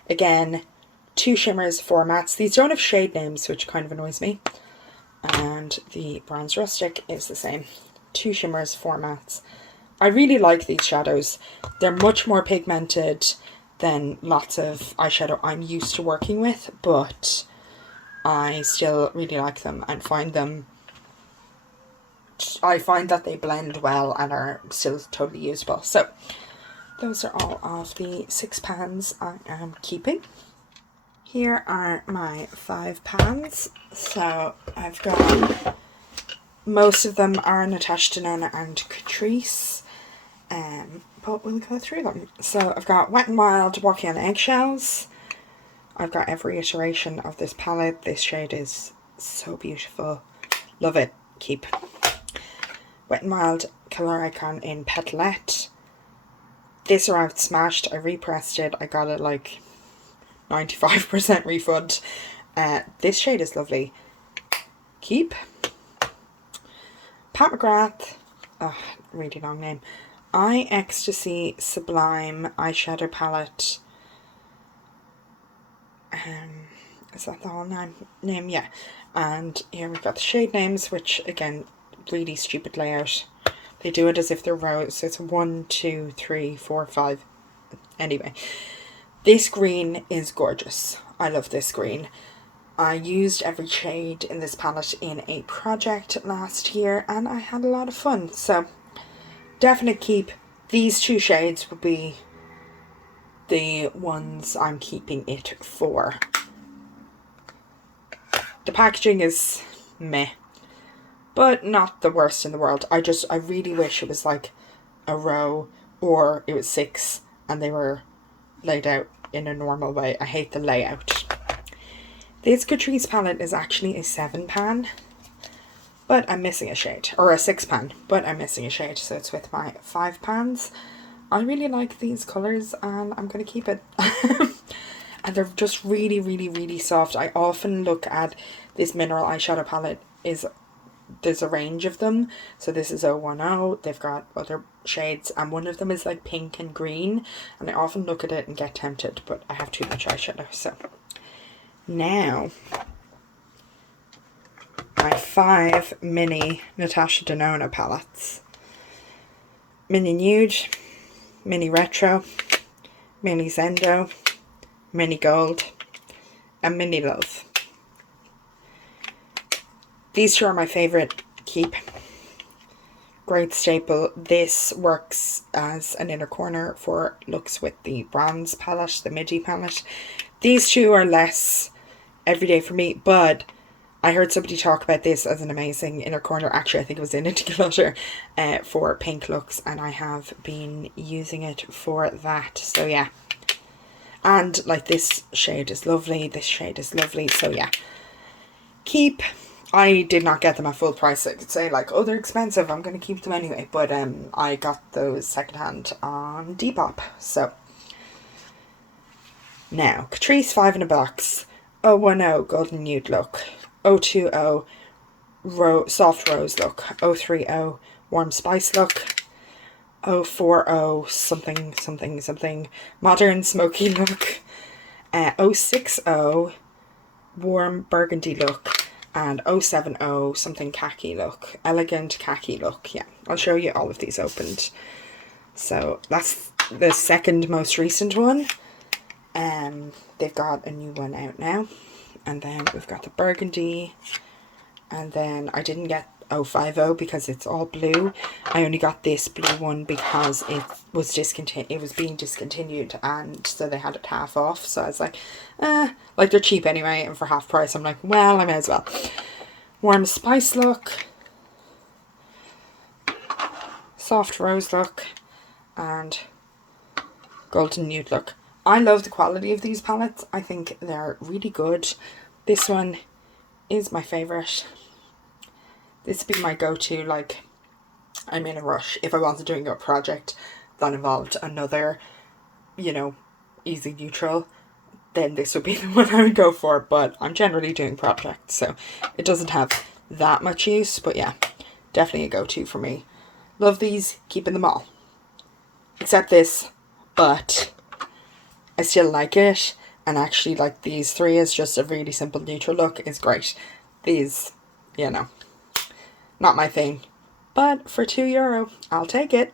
Again, 2 shimmers, 4 mattes. These don't have shade names, which kind of annoys me. And the Bronzed Rustic is the same. 2 shimmers, 4 mattes. I really like these shadows. They're much more pigmented than lots of eyeshadow I'm used to working with, but I still really like them and find that they blend well and are still totally usable. So those are all of the 6 pans I am keeping. Here are my 5 pans. So I've got, most of them are Natasha Denona and Catrice, but we'll go through them. So I've got Wet n Wild Walking on Eggshells. I've got every iteration of this palette. This shade is so beautiful. Love it. Keep. Wet n Wild Colour Icon in Petalette. This arrived smashed. I repressed it. I got it like 95% refund. This shade is lovely. Keep. Pat McGrath. Oh, really long name. Eye Ecstasy Sublime Eyeshadow Palette. Is that the whole name? Yeah. And here we've got the shade names, which again, really stupid layout. They do it as if they're rows. So it's 1, 2, 3, 4, 5. Anyway, this green is gorgeous. I love this green. I used every shade in this palette in a project last year, and I had a lot of fun. So definite keep. These 2 shades would be the ones I'm keeping it for. The packaging is meh, but not the worst in the world. I really wish it was like a row, or it was 6 and they were laid out in a normal way. I hate the layout. This Catrice palette is actually a 7 pan, but I'm missing a shade, or a 6 pan, but I'm missing a shade, so it's with my 5 pans. I really like these colours and I'm going to keep it. And they're just really, really, really soft. I often look at this mineral eyeshadow palette. There's a range of them. So this is 010. They've got other shades, and one of them is like pink and green. And I often look at it and get tempted, but I have too much eyeshadow. So now, my 5 mini Natasha Denona palettes. Mini Nude, Mini Retro, Mini Zendo, Mini Gold, and Mini Love. These 2 are my favourite. Keep. Great staple. This works as an inner corner for looks with the bronze palette, the midi palette. These 2 are less everyday for me, but I heard somebody talk about this as an amazing inner corner. Actually, I think it was in Declutter for pink looks, and I have been using it for that. So yeah. And like, this shade is lovely. This shade is lovely. So yeah. Keep. I did not get them at full price. I could say like, oh, they're expensive, I'm going to keep them anyway. But I got those secondhand on Depop. So now, Catrice 5 in a box. 010 Golden Nude look. 020 Soft Rose look. 030 Warm Spice look. 040 something Modern Smoky look. 060 Warm Burgundy look. And 070 something khaki look. Elegant khaki look. Yeah, I'll show you all of these opened. So that's the second most recent one. They've got a new one out now. and then we've got the burgundy, and then I didn't get 050 because it's all blue. I only got this blue one because it was being discontinued, and so they had it half off. So I was like, like they're cheap anyway, and for half price, I'm like, well, I may as well. Warm spice look, soft rose look, and golden nude look. I love the quality of these palettes. I think they're really good. This one is my favourite. This would be my go-to, like, I'm in a rush. If I wasn't doing a project that involved another, you know, easy neutral, then this would be the one I would go for. But I'm generally doing projects, so it doesn't have that much use. But yeah, definitely a go-to for me. Love these, keeping them all. Except this, but I still like it, and actually like these three as just a really simple neutral look is great. These, you know, not my thing, but for €2 I'll take it.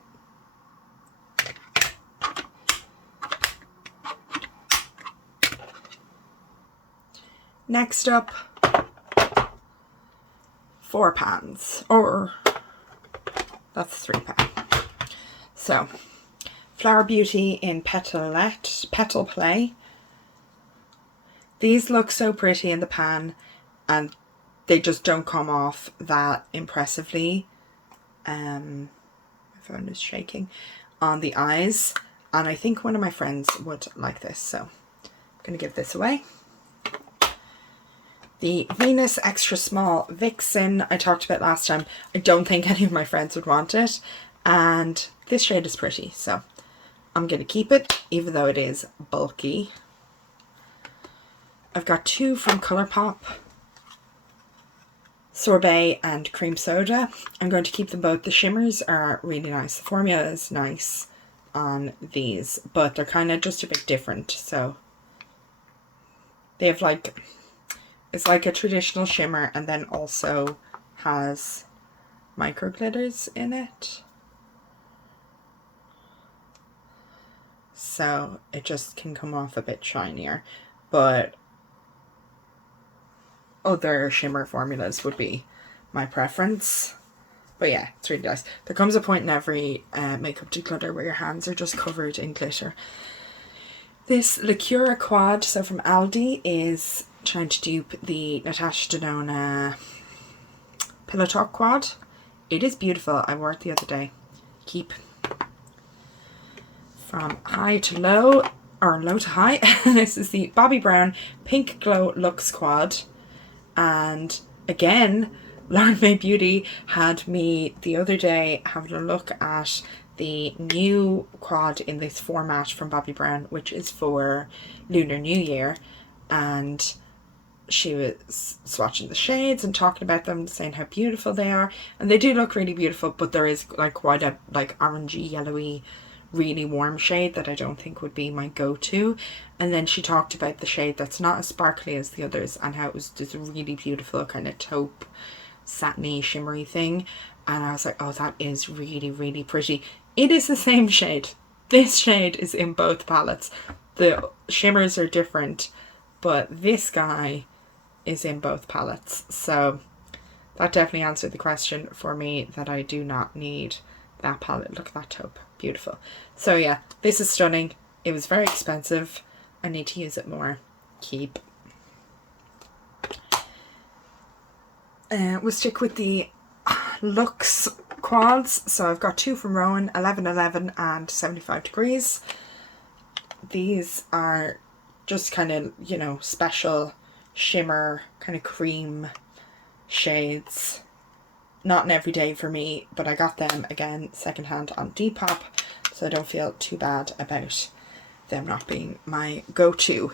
Next up, 4 pans, or that's 3 pans. So Flower Beauty in Petal Play. These look so pretty in the pan, and they just don't come off that impressively. My phone is shaking on the eyes, and I think one of my friends would like this, so I'm going to give this away. The Venus Extra Small Vixen I talked about last time. I don't think any of my friends would want it, and this shade is pretty, so I'm going to keep it, even though it is bulky. I've got 2 from Colourpop, Sorbet and Cream Soda. I'm going to keep them both. The shimmers are really nice. The formula is nice on these, but they're kind of just a bit different. So they have like, it's like a traditional shimmer and then also has micro glitters in it. So it just can come off a bit shinier, but other shimmer formulas would be my preference. But yeah, it's really nice. There comes a point in every makeup declutter where your hands are just covered in glitter. This Lacura Quad, so from Aldi, is trying to dupe the Natasha Denona Pillow Talk Quad. It is beautiful. I wore it the other day. Keep. From high to low, or low to high, this is the Bobbi Brown Pink Glow Luxe Quad. And again, Lauren May Beauty had me the other day having a look at the new quad in this format from Bobbi Brown, which is for Lunar New Year. And she was swatching the shades and talking about them, saying how beautiful they are. And they do look really beautiful, but there is like quite a like orangey, yellowy, really warm shade that I don't think would be my go-to. And then she talked about the shade that's not as sparkly as the others and how it was this really beautiful kind of taupe, satiny, shimmery thing. And I was like, oh, that is really, really pretty. It is the same shade. This shade is in both palettes. The shimmers are different, but this guy is in both palettes. So that definitely answered the question for me that I do not need that palette. Look at that taupe. Beautiful. So yeah, this is stunning. It was very expensive. I need to use it more. Keep. We'll stick with the Luxe quads. So I've got 2 from Rowan, 1111 and 75 degrees. These are just kind of, you know, special shimmer, kind of cream shades. Not an everyday for me, but I got them again secondhand on Depop, so I don't feel too bad about them not being my go-to.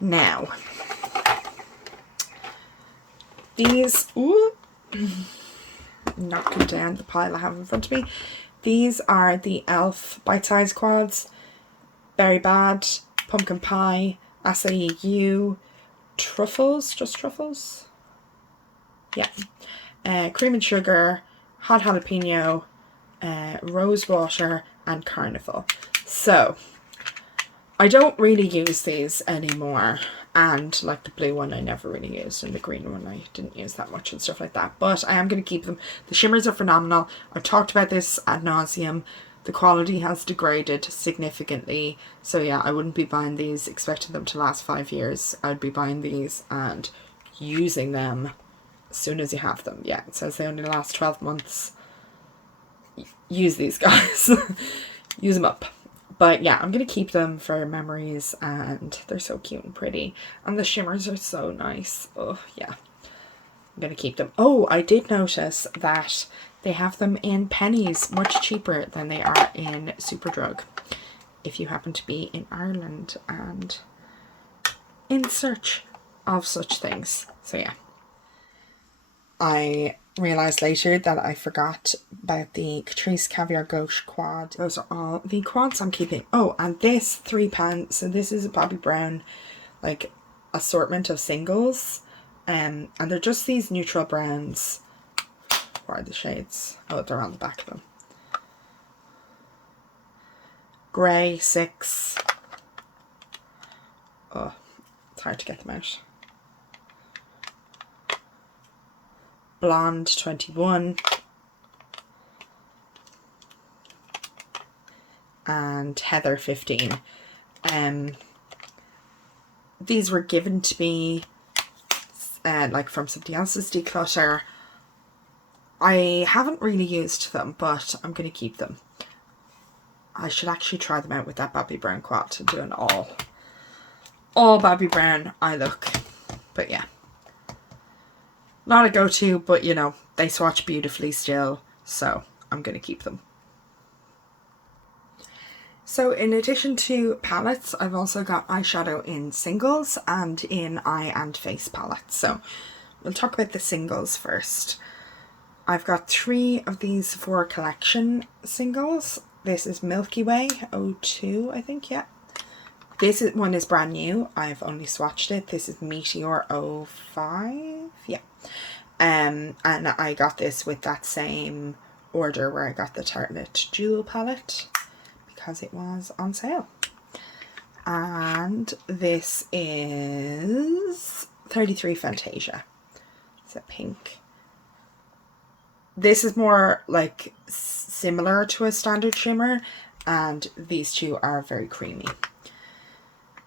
Now, these, knocking down the pile I have in front of me. These are the e.l.f. bite-sized quads. Berry Bad, Pumpkin Pie, Acai Ew, Truffles, just Truffles? Yeah. Cream and Sugar, Hot Jalapeno, Rose Water, and Carnival. So, I don't really use these anymore. And like the blue one I never really used, and the green one I didn't use that much and stuff like that. But I am going to keep them. The shimmers are phenomenal. I've talked about this ad nauseum. The quality has degraded significantly. So yeah, I wouldn't be buying these expecting them to last 5 years. I would be buying these and using them as soon as you have them. Yeah, it says they only last 12 months. Use these guys. Use them up. But yeah, I'm going to keep them for memories, and they're so cute and pretty. And the shimmers are so nice. Oh yeah, I'm going to keep them. Oh, I did notice that they have them in pennies, much cheaper than they are in Superdrug. If you happen to be in Ireland and in search of such things. So yeah. I realised later that I forgot about the Catrice Caviar Gauche quad. Those are all the quads I'm keeping. Oh, and this £3. So this is a Bobbi Brown like assortment of singles. And they're just these neutral browns. Where are the shades? Oh, they're on the back of them. Grey 6. Oh, it's hard to get them out. Blonde 21. And Heather 15. These were given to me like from somebody else's Declutter. I haven't really used them, but I'm going to keep them. I should actually try them out with that Bobbi Brown quad and do an all Bobbi Brown eye look. But yeah. Not a go-to, but you know, they swatch beautifully still, so I'm going to keep them. So in addition to palettes, I've also got eyeshadow in singles and in eye and face palettes. So we'll talk about the singles first. I've got 3 of these Sephora collection singles. This is Milky Way 02, I think, yeah. This one is brand new. I've only swatched it. This is Meteor 05, yeah. And I got this with that same order where I got the Tartelette Jewel palette because it was on sale. And this is 33 Fantasia. It's a pink. This is more like similar to a standard shimmer, and these two are very creamy.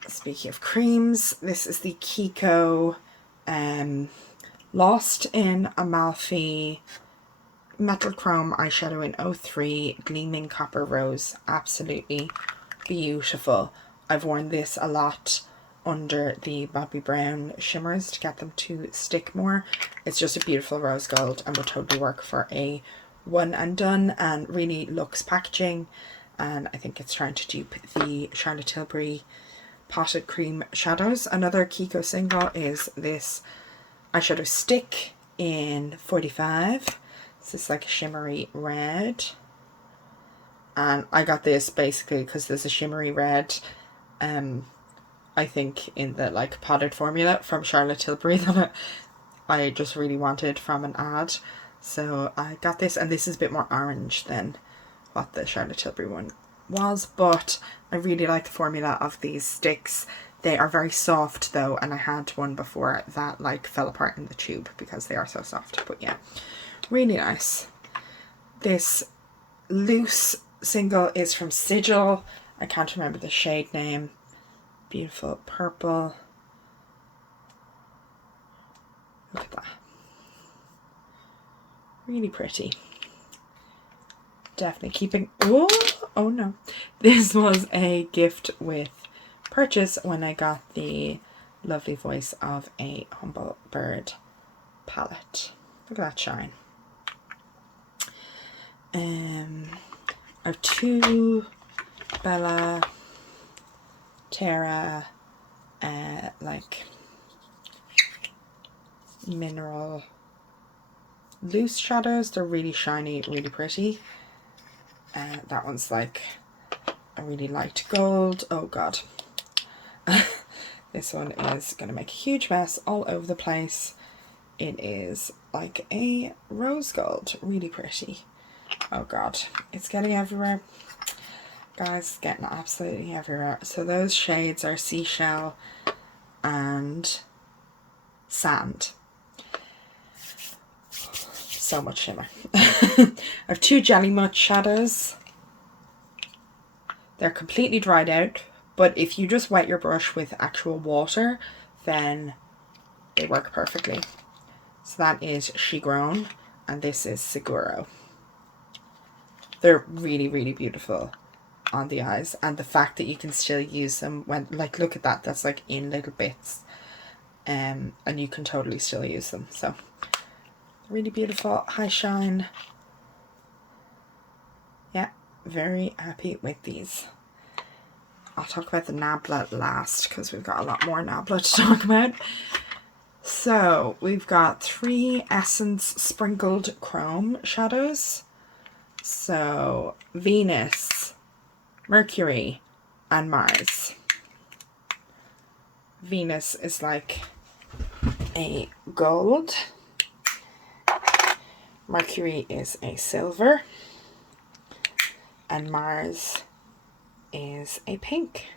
Speaking of creams, this is the Kiko Lost in Amalfi Metal Chrome eyeshadow in 03 Gleaming Copper Rose. Absolutely beautiful. I've worn this a lot under the Bobbi Brown shimmers to get them to stick more. It's just a beautiful rose gold and would totally work for a one and done, and really luxe packaging. And I think it's trying to dupe the Charlotte Tilbury Potted Cream shadows. Another Kiko single is this eyeshadow stick in 45. This is like a shimmery red. And I got this basically because there's a shimmery red I think in the like potted formula from Charlotte Tilbury that I just really wanted from an ad. So I got this, and this is a bit more orange than what the Charlotte Tilbury one was, but I really like the formula of these sticks. They are very soft though, and I had one before that like fell apart in the tube because they are so soft. But yeah, really nice. This loose single is from Sigil. I can't remember the shade name. Beautiful purple. Look at that. Really pretty. Definitely keeping... Oh no. This was a gift with purchase when I got the Lovely Voice of a Humble Bird palette. Look at that shine. I have 2 Bella Terra like mineral loose shadows. They're really shiny, really pretty. That one's like a really light gold. Oh god. This one is going to make a huge mess all over the place. It is like a rose gold, really pretty. Oh god, it's getting everywhere. Guys, it's getting absolutely everywhere. So those shades are Seashell and Sand. So much shimmer. I have 2 Jelly Much shadows. They're completely dried out, but if you just wet your brush with actual water, then they work perfectly. So that is She Grown, and this is Seguro. They're really, really beautiful on the eyes, and the fact that you can still use them when, like, look at that, that's like in little bits, and you can totally still use them. So really beautiful, high shine. Yeah, very happy with these. I'll talk about the Nabla last because we've got a lot more Nabla to talk about. So we've got 3 Essence Sprinkled Chrome shadows. So Venus, Mercury, and Mars. Venus is like a gold. Mercury is a silver. And Mars is a pink.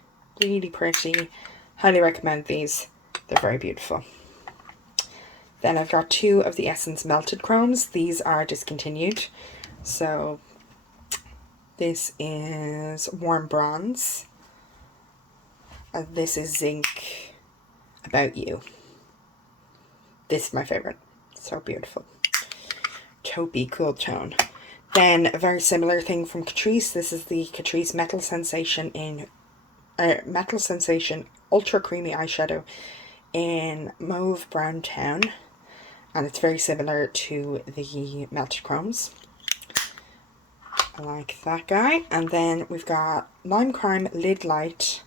Really pretty. Highly recommend these. They're very beautiful. Then I've got 2 of the Essence Melted Chromes. These are discontinued. So this is Warm Bronze. And this is Zinc About You. This is my favorite. So beautiful. Taupey Cool Tone. Then a very similar thing from Catrice. This is the Catrice Metal Sensation Ultra Creamy Eyeshadow in Mauve Brown Town. And it's very similar to the Melted Chromes. I like that guy. And then we've got Lime Crime Lid Light.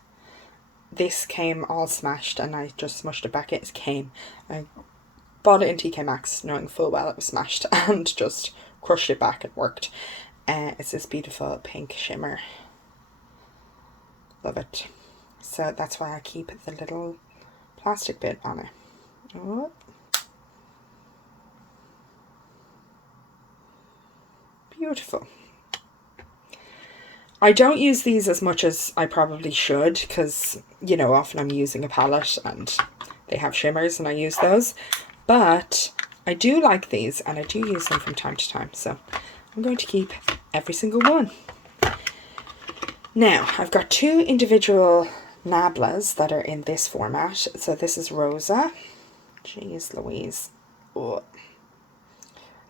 This came all smashed and I just smushed it back. It came. I bought it in TK Maxx knowing full well it was smashed and just crushed it back. It worked. It's this beautiful pink shimmer. Love it. So that's why I keep the little plastic bit on it. Oh. Beautiful. I don't use these as much as I probably should because, you know, often I'm using a palette and they have shimmers and I use those. But I do like these and I do use them from time to time. So I'm going to keep every single one. Now, I've got 2 individual Nablas that are in this format. So this is Rosa. Jeez Louise. Oh.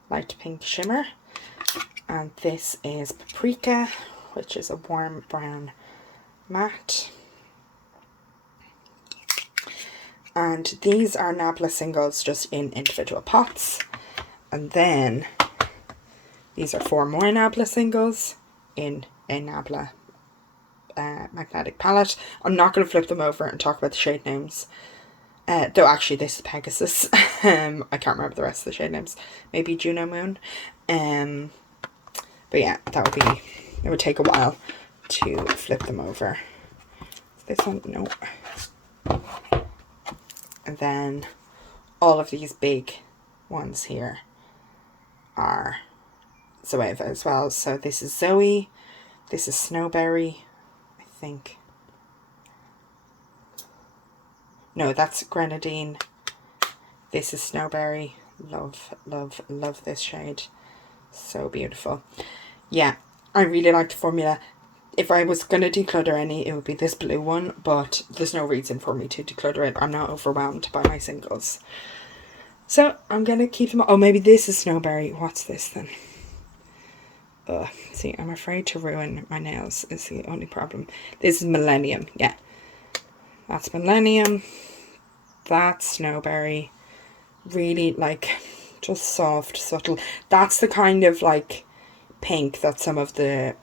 Light pink shimmer. And this is Paprika, which is a warm brown matte. And these are Nabla singles just in individual pots. And then these are 4 more Nabla singles in a Nabla magnetic palette. I'm not going to flip them over and talk about the shade names. Though actually this is Pegasus. I can't remember the rest of the shade names. Maybe Juno Moon. But yeah, it would take a while to flip them over. This one, no. And then all of these big ones here are Zoeva as well. So this is Zoe, this is Snowberry, I think. No, that's Grenadine. This is Snowberry. Love, love, love this shade. So beautiful. Yeah, I really like the formula. If I was going to declutter any, it would be this blue one, but there's no reason for me to declutter it. I'm not overwhelmed by my singles. So I'm going to keep them. Oh, maybe this is Snowberry. What's this then? See, I'm afraid to ruin my nails is the only problem. This is Millennium. Yeah, that's Millennium. That's Snowberry. Really like just soft, subtle. That's the kind of like pink that some of the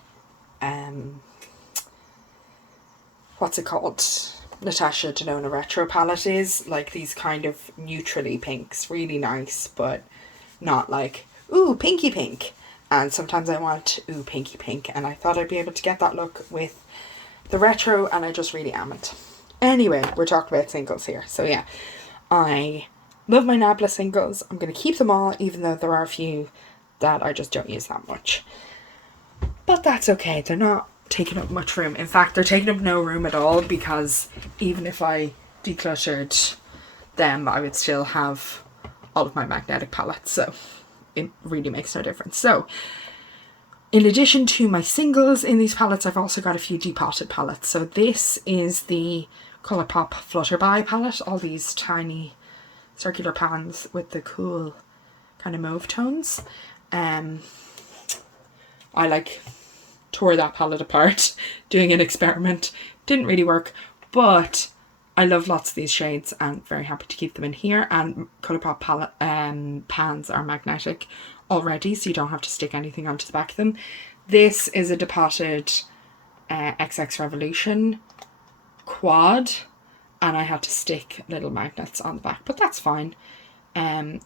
what's it called, Natasha Denona Retro palette is. Like these kind of neutrally pinks. Really nice, but not like ooh pinky pink. And sometimes I want ooh pinky pink, and I thought I'd be able to get that look with the retro, and I just really amn't. Anyway, we're talking about singles here. So yeah, I love my Nabla singles. I'm going to keep them all, even though there are a few that I just don't use that much. But that's okay. They're not taking up much room. In fact, they're taking up no room at all, because even if I decluttered them, I would still have all of my magnetic palettes, so it really makes no difference. So in addition to my singles in these palettes, I've also got a few depotted palettes. So this is the Colourpop Flutterby palette, all these tiny circular pans with the cool kind of mauve tones. I like tore that palette apart doing an experiment. Didn't really work, but I love lots of these shades and very happy to keep them in here. And Colourpop palette pans are magnetic already, so you don't have to stick anything onto the back of them. This is a depotted XX Revolution quad, and I had to stick little magnets on the back, but that's fine.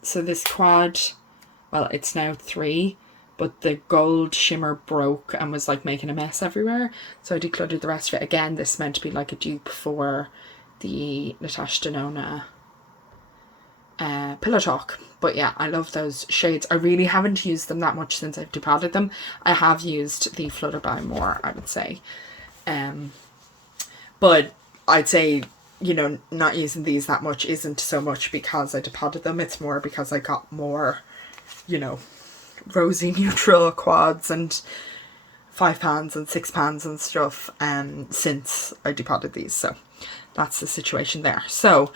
So this quad, well, it's now 3, but the gold shimmer broke and was like making a mess everywhere, so I decluttered the rest of it. Again, this is meant to be like a dupe for the Natasha Denona Pillow Talk. But yeah, I love those shades. I really haven't used them that much since I've depotted them. I have used the Flutterby more, I would say. But I'd say, you know, not using these that much isn't so much because I depotted them. It's more because I got more, you know, rosy neutral quads and 5 pans and 6 pans and stuff since I depotted these. So that's the situation there. So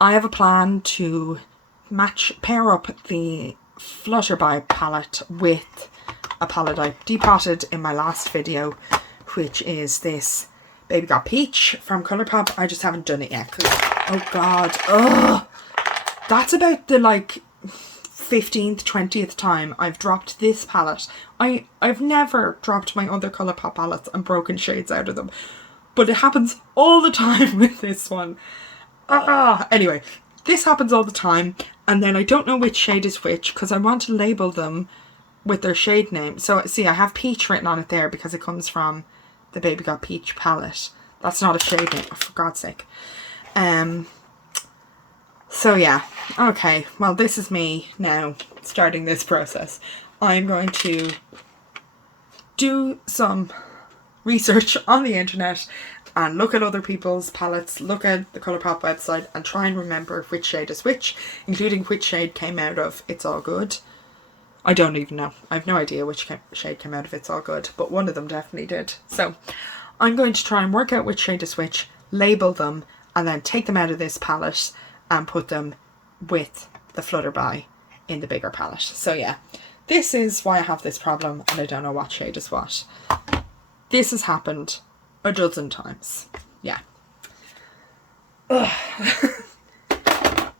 I have a plan to pair up the Flutterby palette with a palette I depotted in my last video, which is this Baby Got Peach from Colourpop. I just haven't done it yet because, oh god, that's about the like 15th, 20th time I've dropped this palette. I've never dropped my other Colourpop palettes and broken shades out of them, but it happens all the time with this one. Anyway, this happens all the time, and then I don't know which shade is which because I want to label them with their shade name. So see, I have Peach written on it there because it comes from the Baby Got Peach palette. That's not a shade name, for God's sake. So yeah, okay, well this is me now starting this process. I'm going to do some research on the internet and look at other people's palettes, look at the Colourpop website and try and remember which shade is which, including which shade came out of It's All Good. I don't even know. I have no idea which shade came out of It's All Good, but one of them definitely did. So I'm going to try and work out which shade is which, label them, and then take them out of this palette and put them with the Flutterby in the bigger palette. So yeah, this is why I have this problem and I don't know what shade is what. This has happened a dozen times. Yeah.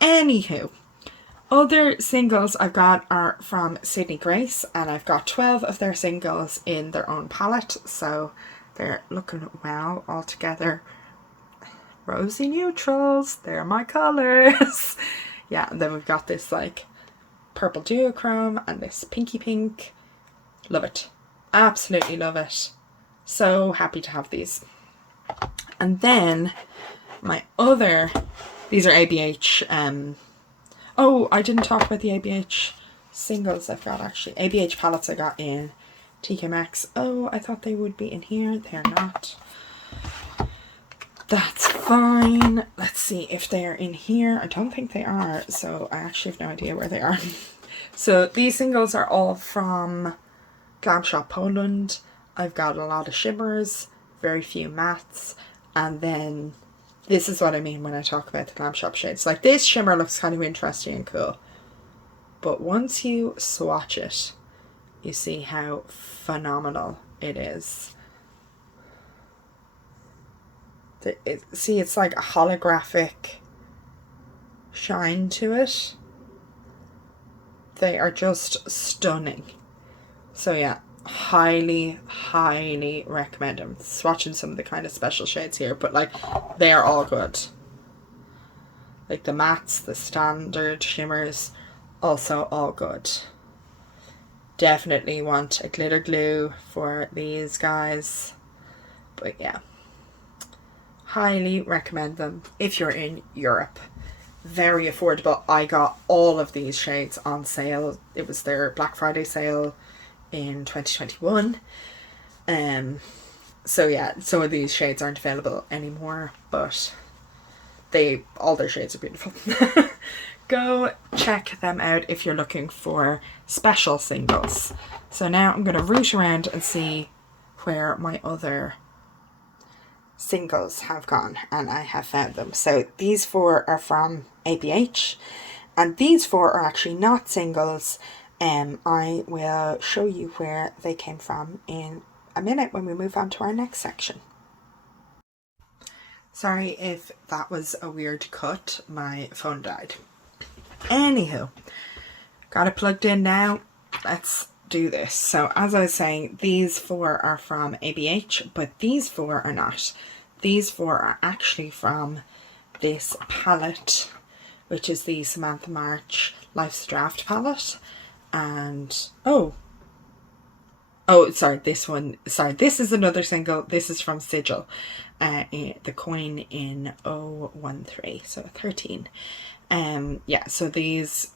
Anywho, other singles I've got are from Sydney Grace, and I've got 12 of their singles in their own palette, so they're looking well all together. Rosy neutrals, they're my colours. Yeah, and then we've got this like purple duochrome and this pinky pink. Love it. Absolutely love it. So happy to have these. And then my other, these are ABH, oh, I didn't talk about the ABH singles I've got actually. ABH palettes I got in TK Maxx. Oh, I thought they would be in here. They're not. That's fine. Let's see if they're in here. I don't think they are, so I actually have no idea where they are. So these singles are all from Glam Shop Poland. I've got a lot of shimmers, very few mattes, and then this is what I mean when I talk about the Glam Shop shades. Like this shimmer looks kind of interesting and cool, but once you swatch it, you see how phenomenal it is. See, it's like a holographic shine to it. They are just stunning. So yeah, highly recommend them. Swatching some of the kind of special shades here, but like they are all good. Like the mattes, the standard shimmers, also all good. Definitely want a glitter glue for these guys. But yeah, highly recommend them if you're in Europe. Very affordable. I got all of these shades on sale. It was their Black Friday sale in 2021. So yeah, some of these shades aren't available anymore, but all their shades are beautiful. Go check them out if you're looking for special singles. So now I'm going to root around and see where my other singles have gone, and I have found them. So these 4 are from ABH, and these 4 are actually not singles. I will show you where they came from in a minute when we move on to our next section. Sorry if that was a weird cut, my phone died. Anywho, got it plugged in now. Let's do this. So as I was saying, these 4 are from ABH, but these 4 are not. These 4 are actually from this palette, which is the Samantha March Life's Draft palette. And oh sorry, this is another single. This is from Sigil, the coin in 013, so 13. Yeah, so these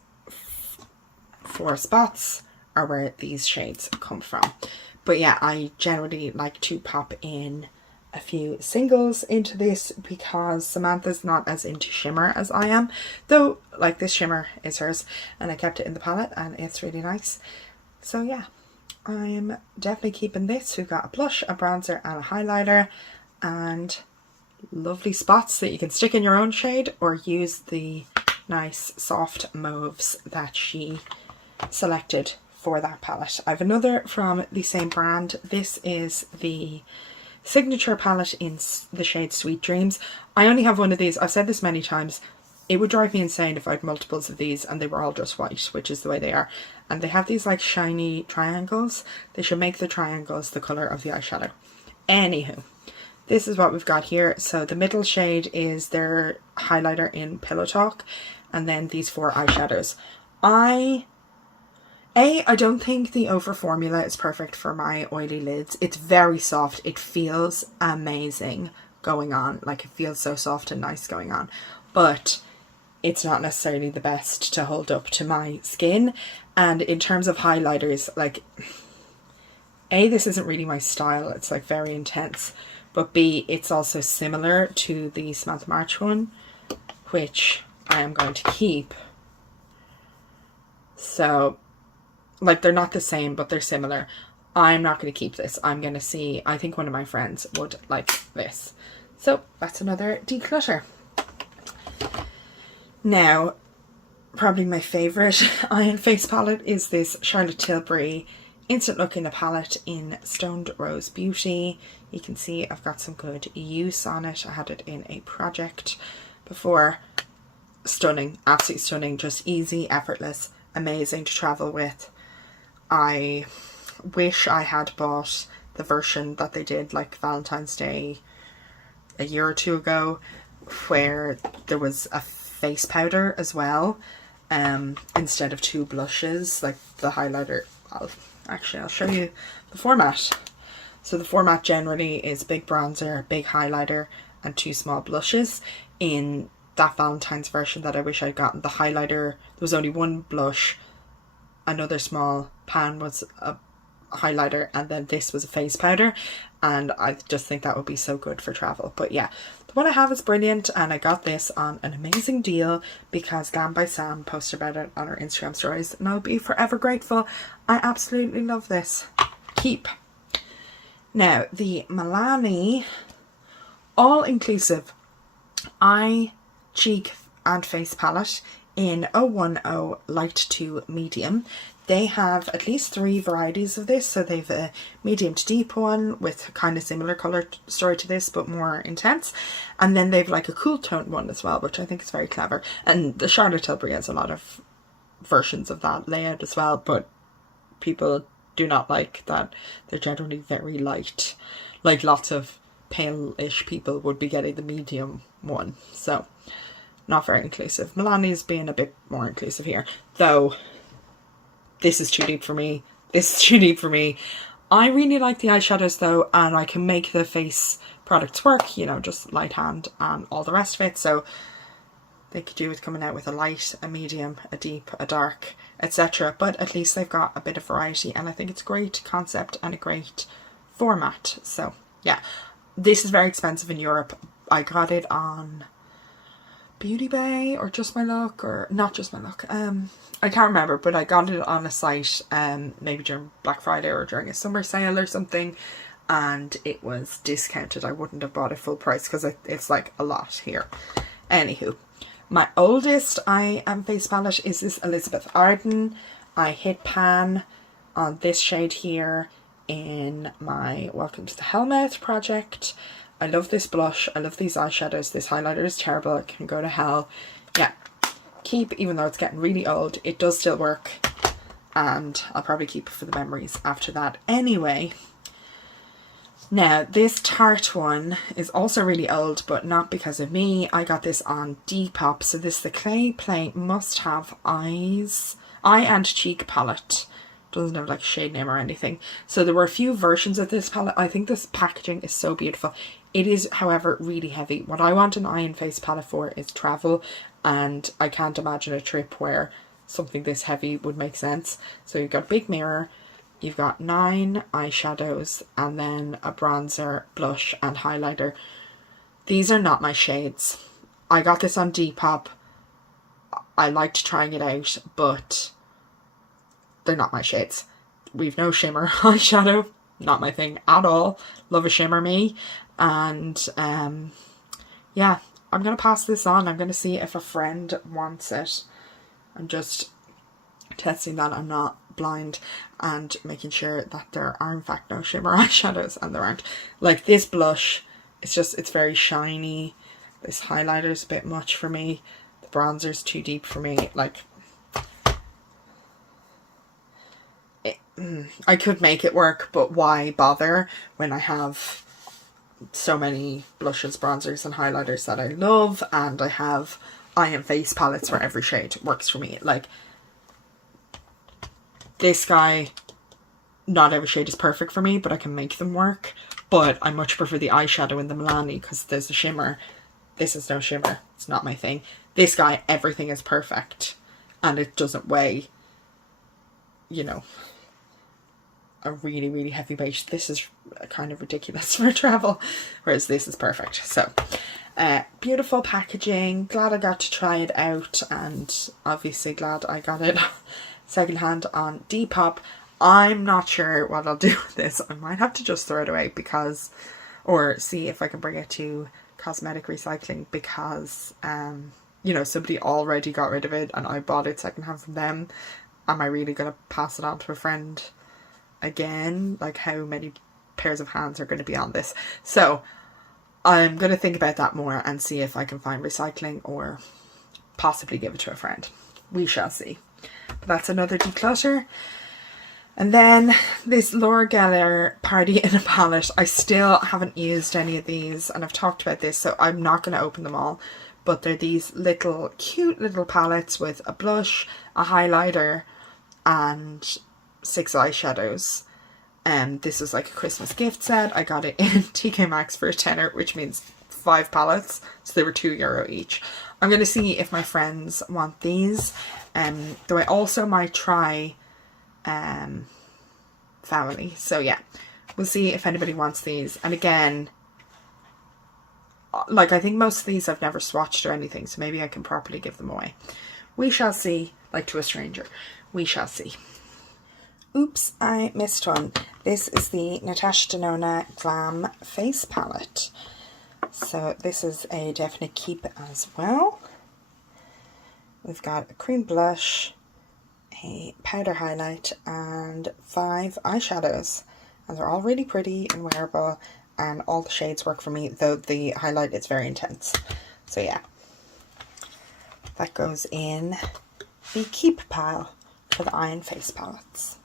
4 spots are where these shades come from. But yeah, I generally like to pop in a few singles into this because Samantha's not as into shimmer as I am, though like this shimmer is hers, and I kept it in the palette and it's really nice. So yeah, I'm definitely keeping this. We've got a blush, a bronzer and a highlighter, and lovely spots that you can stick in your own shade or use the nice soft mauves that she selected for that palette. I have another from the same brand. This is the signature palette in the shade Sweet Dreams. I only have one of these. I've said this many times. It would drive me insane if I had multiples of these and they were all just white, which is the way they are. And they have these like shiny triangles. They should make the triangles the colour of the eyeshadow. Anywho, this is what we've got here. So the middle shade is their highlighter in Pillow Talk, and then these 4 eyeshadows. I don't think the over formula is perfect for my oily lids. It's very soft. It feels amazing going on. Like, it feels so soft and nice going on. But it's not necessarily the best to hold up to my skin. And in terms of highlighters, like, A, this isn't really my style. It's like very intense. But B, it's also similar to the Samantha March one, which I am going to keep. So, like, they're not the same, but they're similar. I'm not going to keep this. I'm going to see. I think one of my friends would like this. So that's another declutter. Now, probably my favourite Iron Face palette is this Charlotte Tilbury Instant Look in a palette in Stoned Rose Beauty. You can see I've got some good use on it. I had it in a project before. Stunning, absolutely stunning, just easy, effortless, amazing to travel with. I wish I had bought the version that they did like Valentine's Day a year or 2 ago, where there was a face powder as well, instead of 2 blushes, like the highlighter. I'll show you the format. So the format generally is big bronzer, big highlighter and 2 small blushes. In that Valentine's version that I wish I'd gotten, the highlighter, there was only 1 blush, another small pan was a highlighter, and then this was a face powder, and I just think that would be so good for travel. But yeah, the one I have is brilliant, and I got this on an amazing deal because Glam by Sam posted about it on her Instagram stories, and I'll be forever grateful. I absolutely love this. Keep. Now, the Milani all-inclusive eye, cheek and face palette in 010 light to medium. They have at least 3 varieties of this. So they've a medium to deep one with kind of similar colour story to this but more intense, and then they've like a cool tone one as well, which I think is very clever. And the Charlotte Tilbury has a lot of versions of that layout as well, but people do not like that. They're generally very light. Like, lots of pale-ish people would be getting the medium one, so not very inclusive. Milani's being a bit more inclusive here, though. This is too deep for me. This is too deep for me. I really like the eyeshadows though, and I can make the face products work, you know, just light hand and all the rest of it. So they could do with coming out with a light, a medium, a deep, a dark, etc. But at least they've got a bit of variety, and I think it's a great concept and a great format. So yeah, this is very expensive in Europe. I got it on Beauty Bay or Just My Look, or not Just My Look. I can't remember, but I got it on a site maybe during Black Friday or during a summer sale or something, and it was discounted. I wouldn't have bought it full price because it's like a lot here. Anywho, my oldest eye and face palette is this Elizabeth Arden. I hit pan on this shade here in my Welcome to the Hellmouth project. I love this blush. I love these eyeshadows. This highlighter is terrible. It can go to hell. Yeah, keep, even though it's getting really old, it does still work. And I'll probably keep it for the memories after that anyway. Now, this Tarte one is also really old, but not because of me. I got this on Depop. So this is the Clay Play Must Have Eye and Cheek palette. Doesn't have like a shade name or anything. So there were a few versions of this palette. I think this packaging is so beautiful. It is, however, really heavy. What I want an eye and face palette for is travel, and I can't imagine a trip where something this heavy would make sense. So you've got a big mirror, you've got 9 eyeshadows, and then a bronzer, blush, and highlighter. These are not my shades. I got this on Depop. I liked trying it out, but they're not my shades. We've no shimmer eyeshadow. Not my thing at all. Love a shimmer me. And yeah, I'm going to pass this on. I'm going to see if a friend wants it. I'm just testing that I'm not blind and making sure that there are in fact no shimmer eyeshadows, and there aren't. Like this blush, it's very shiny. This highlighter's a bit much for me. The bronzer's too deep for me. Like, I could make it work, but why bother when I have so many blushes, bronzers and highlighters that I love, and I have eye and face palettes for every shade. Works for me. Like, this guy, not every shade is perfect for me, but I can make them work. But I much prefer the eyeshadow in the Milani because there's a shimmer. This is no shimmer. It's not my thing. This guy, everything is perfect, and it doesn't weigh, you know, a really, really heavy weight. This is kind of ridiculous for travel, whereas this is perfect. So, beautiful packaging. Glad I got to try it out, and obviously glad I got it secondhand on Depop. I'm not sure what I'll do with this. I might have to just throw it away because, or see if I can bring it to cosmetic recycling because, you know, somebody already got rid of it and I bought it secondhand from them. Am I really going to pass it on to a friend again? Like, how many pairs of hands are going to be on this? So I'm going to think about that more and see if I can find recycling or possibly give it to a friend. We shall see. But that's another declutter. And then this Laura Geller Party in a Palette. I still haven't used any of these, and I've talked about this, so I'm not going to open them all. But they're these little cute little palettes with a blush, a highlighter, and 6 eyeshadows. This was like a Christmas gift set. I got it in TK Maxx for a tenner, which means 5 palettes, so they were €2 each. I'm going to see if my friends want these. Though I also might try family. So yeah, we'll see if anybody wants these. And again, like, I think most of these I've never swatched or anything, so maybe I can properly give them away. We shall see. Like to a stranger. We shall see. Oops, I missed one. This is the Natasha Denona Glam Face Palette. So this is a definite keep as well. We've got a cream blush, a powder highlight, and 5 eyeshadows. And they're all really pretty and wearable, and all the shades work for me, though the highlight is very intense. So yeah, that goes in the keep pile for the eye and face palettes.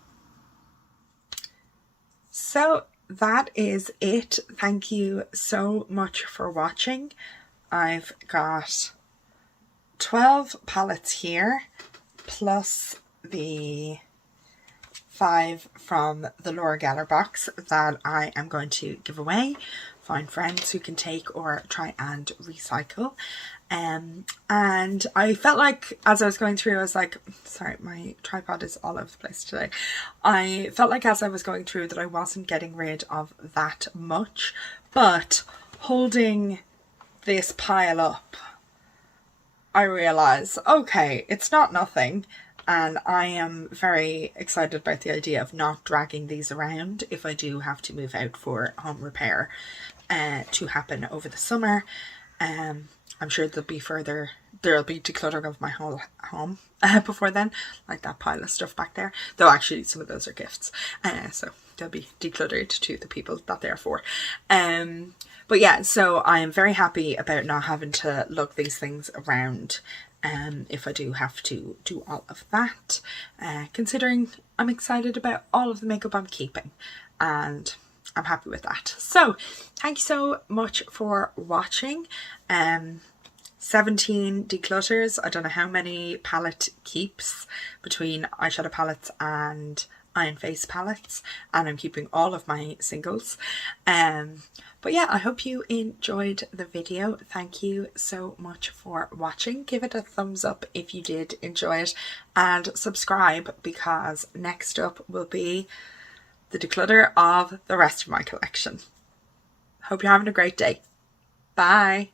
So that is it. Thank you so much for watching. I've got 12 palettes here, plus the 5 from the Laura Geller box that I am going to give away. Find friends who can take or try and recycle. And I felt like as I was going through, I was like, sorry, my tripod is all over the place today. I felt like as I was going through that I wasn't getting rid of that much, but holding this pile up, I realise, okay, it's not nothing. And I am very excited about the idea of not dragging these around if I do have to move out for home repair to happen over the summer. I'm sure there'll be decluttering of my whole home before then, like that pile of stuff back there. Though actually some of those are gifts, so they'll be decluttered to the people that they're for. But yeah, so I am very happy about not having to lug these things around if I do have to do all of that, considering I'm excited about all of the makeup I'm keeping, and I'm happy with that. So thank you so much for watching. 17 declutters. I don't know how many palette keeps between eyeshadow palettes and iron face palettes, and I'm keeping all of my singles. But yeah, I hope you enjoyed the video. Thank you so much for watching. Give it a thumbs up if you did enjoy it, and subscribe, because next up will be the declutter of the rest of my collection. Hope you're having a great day. Bye.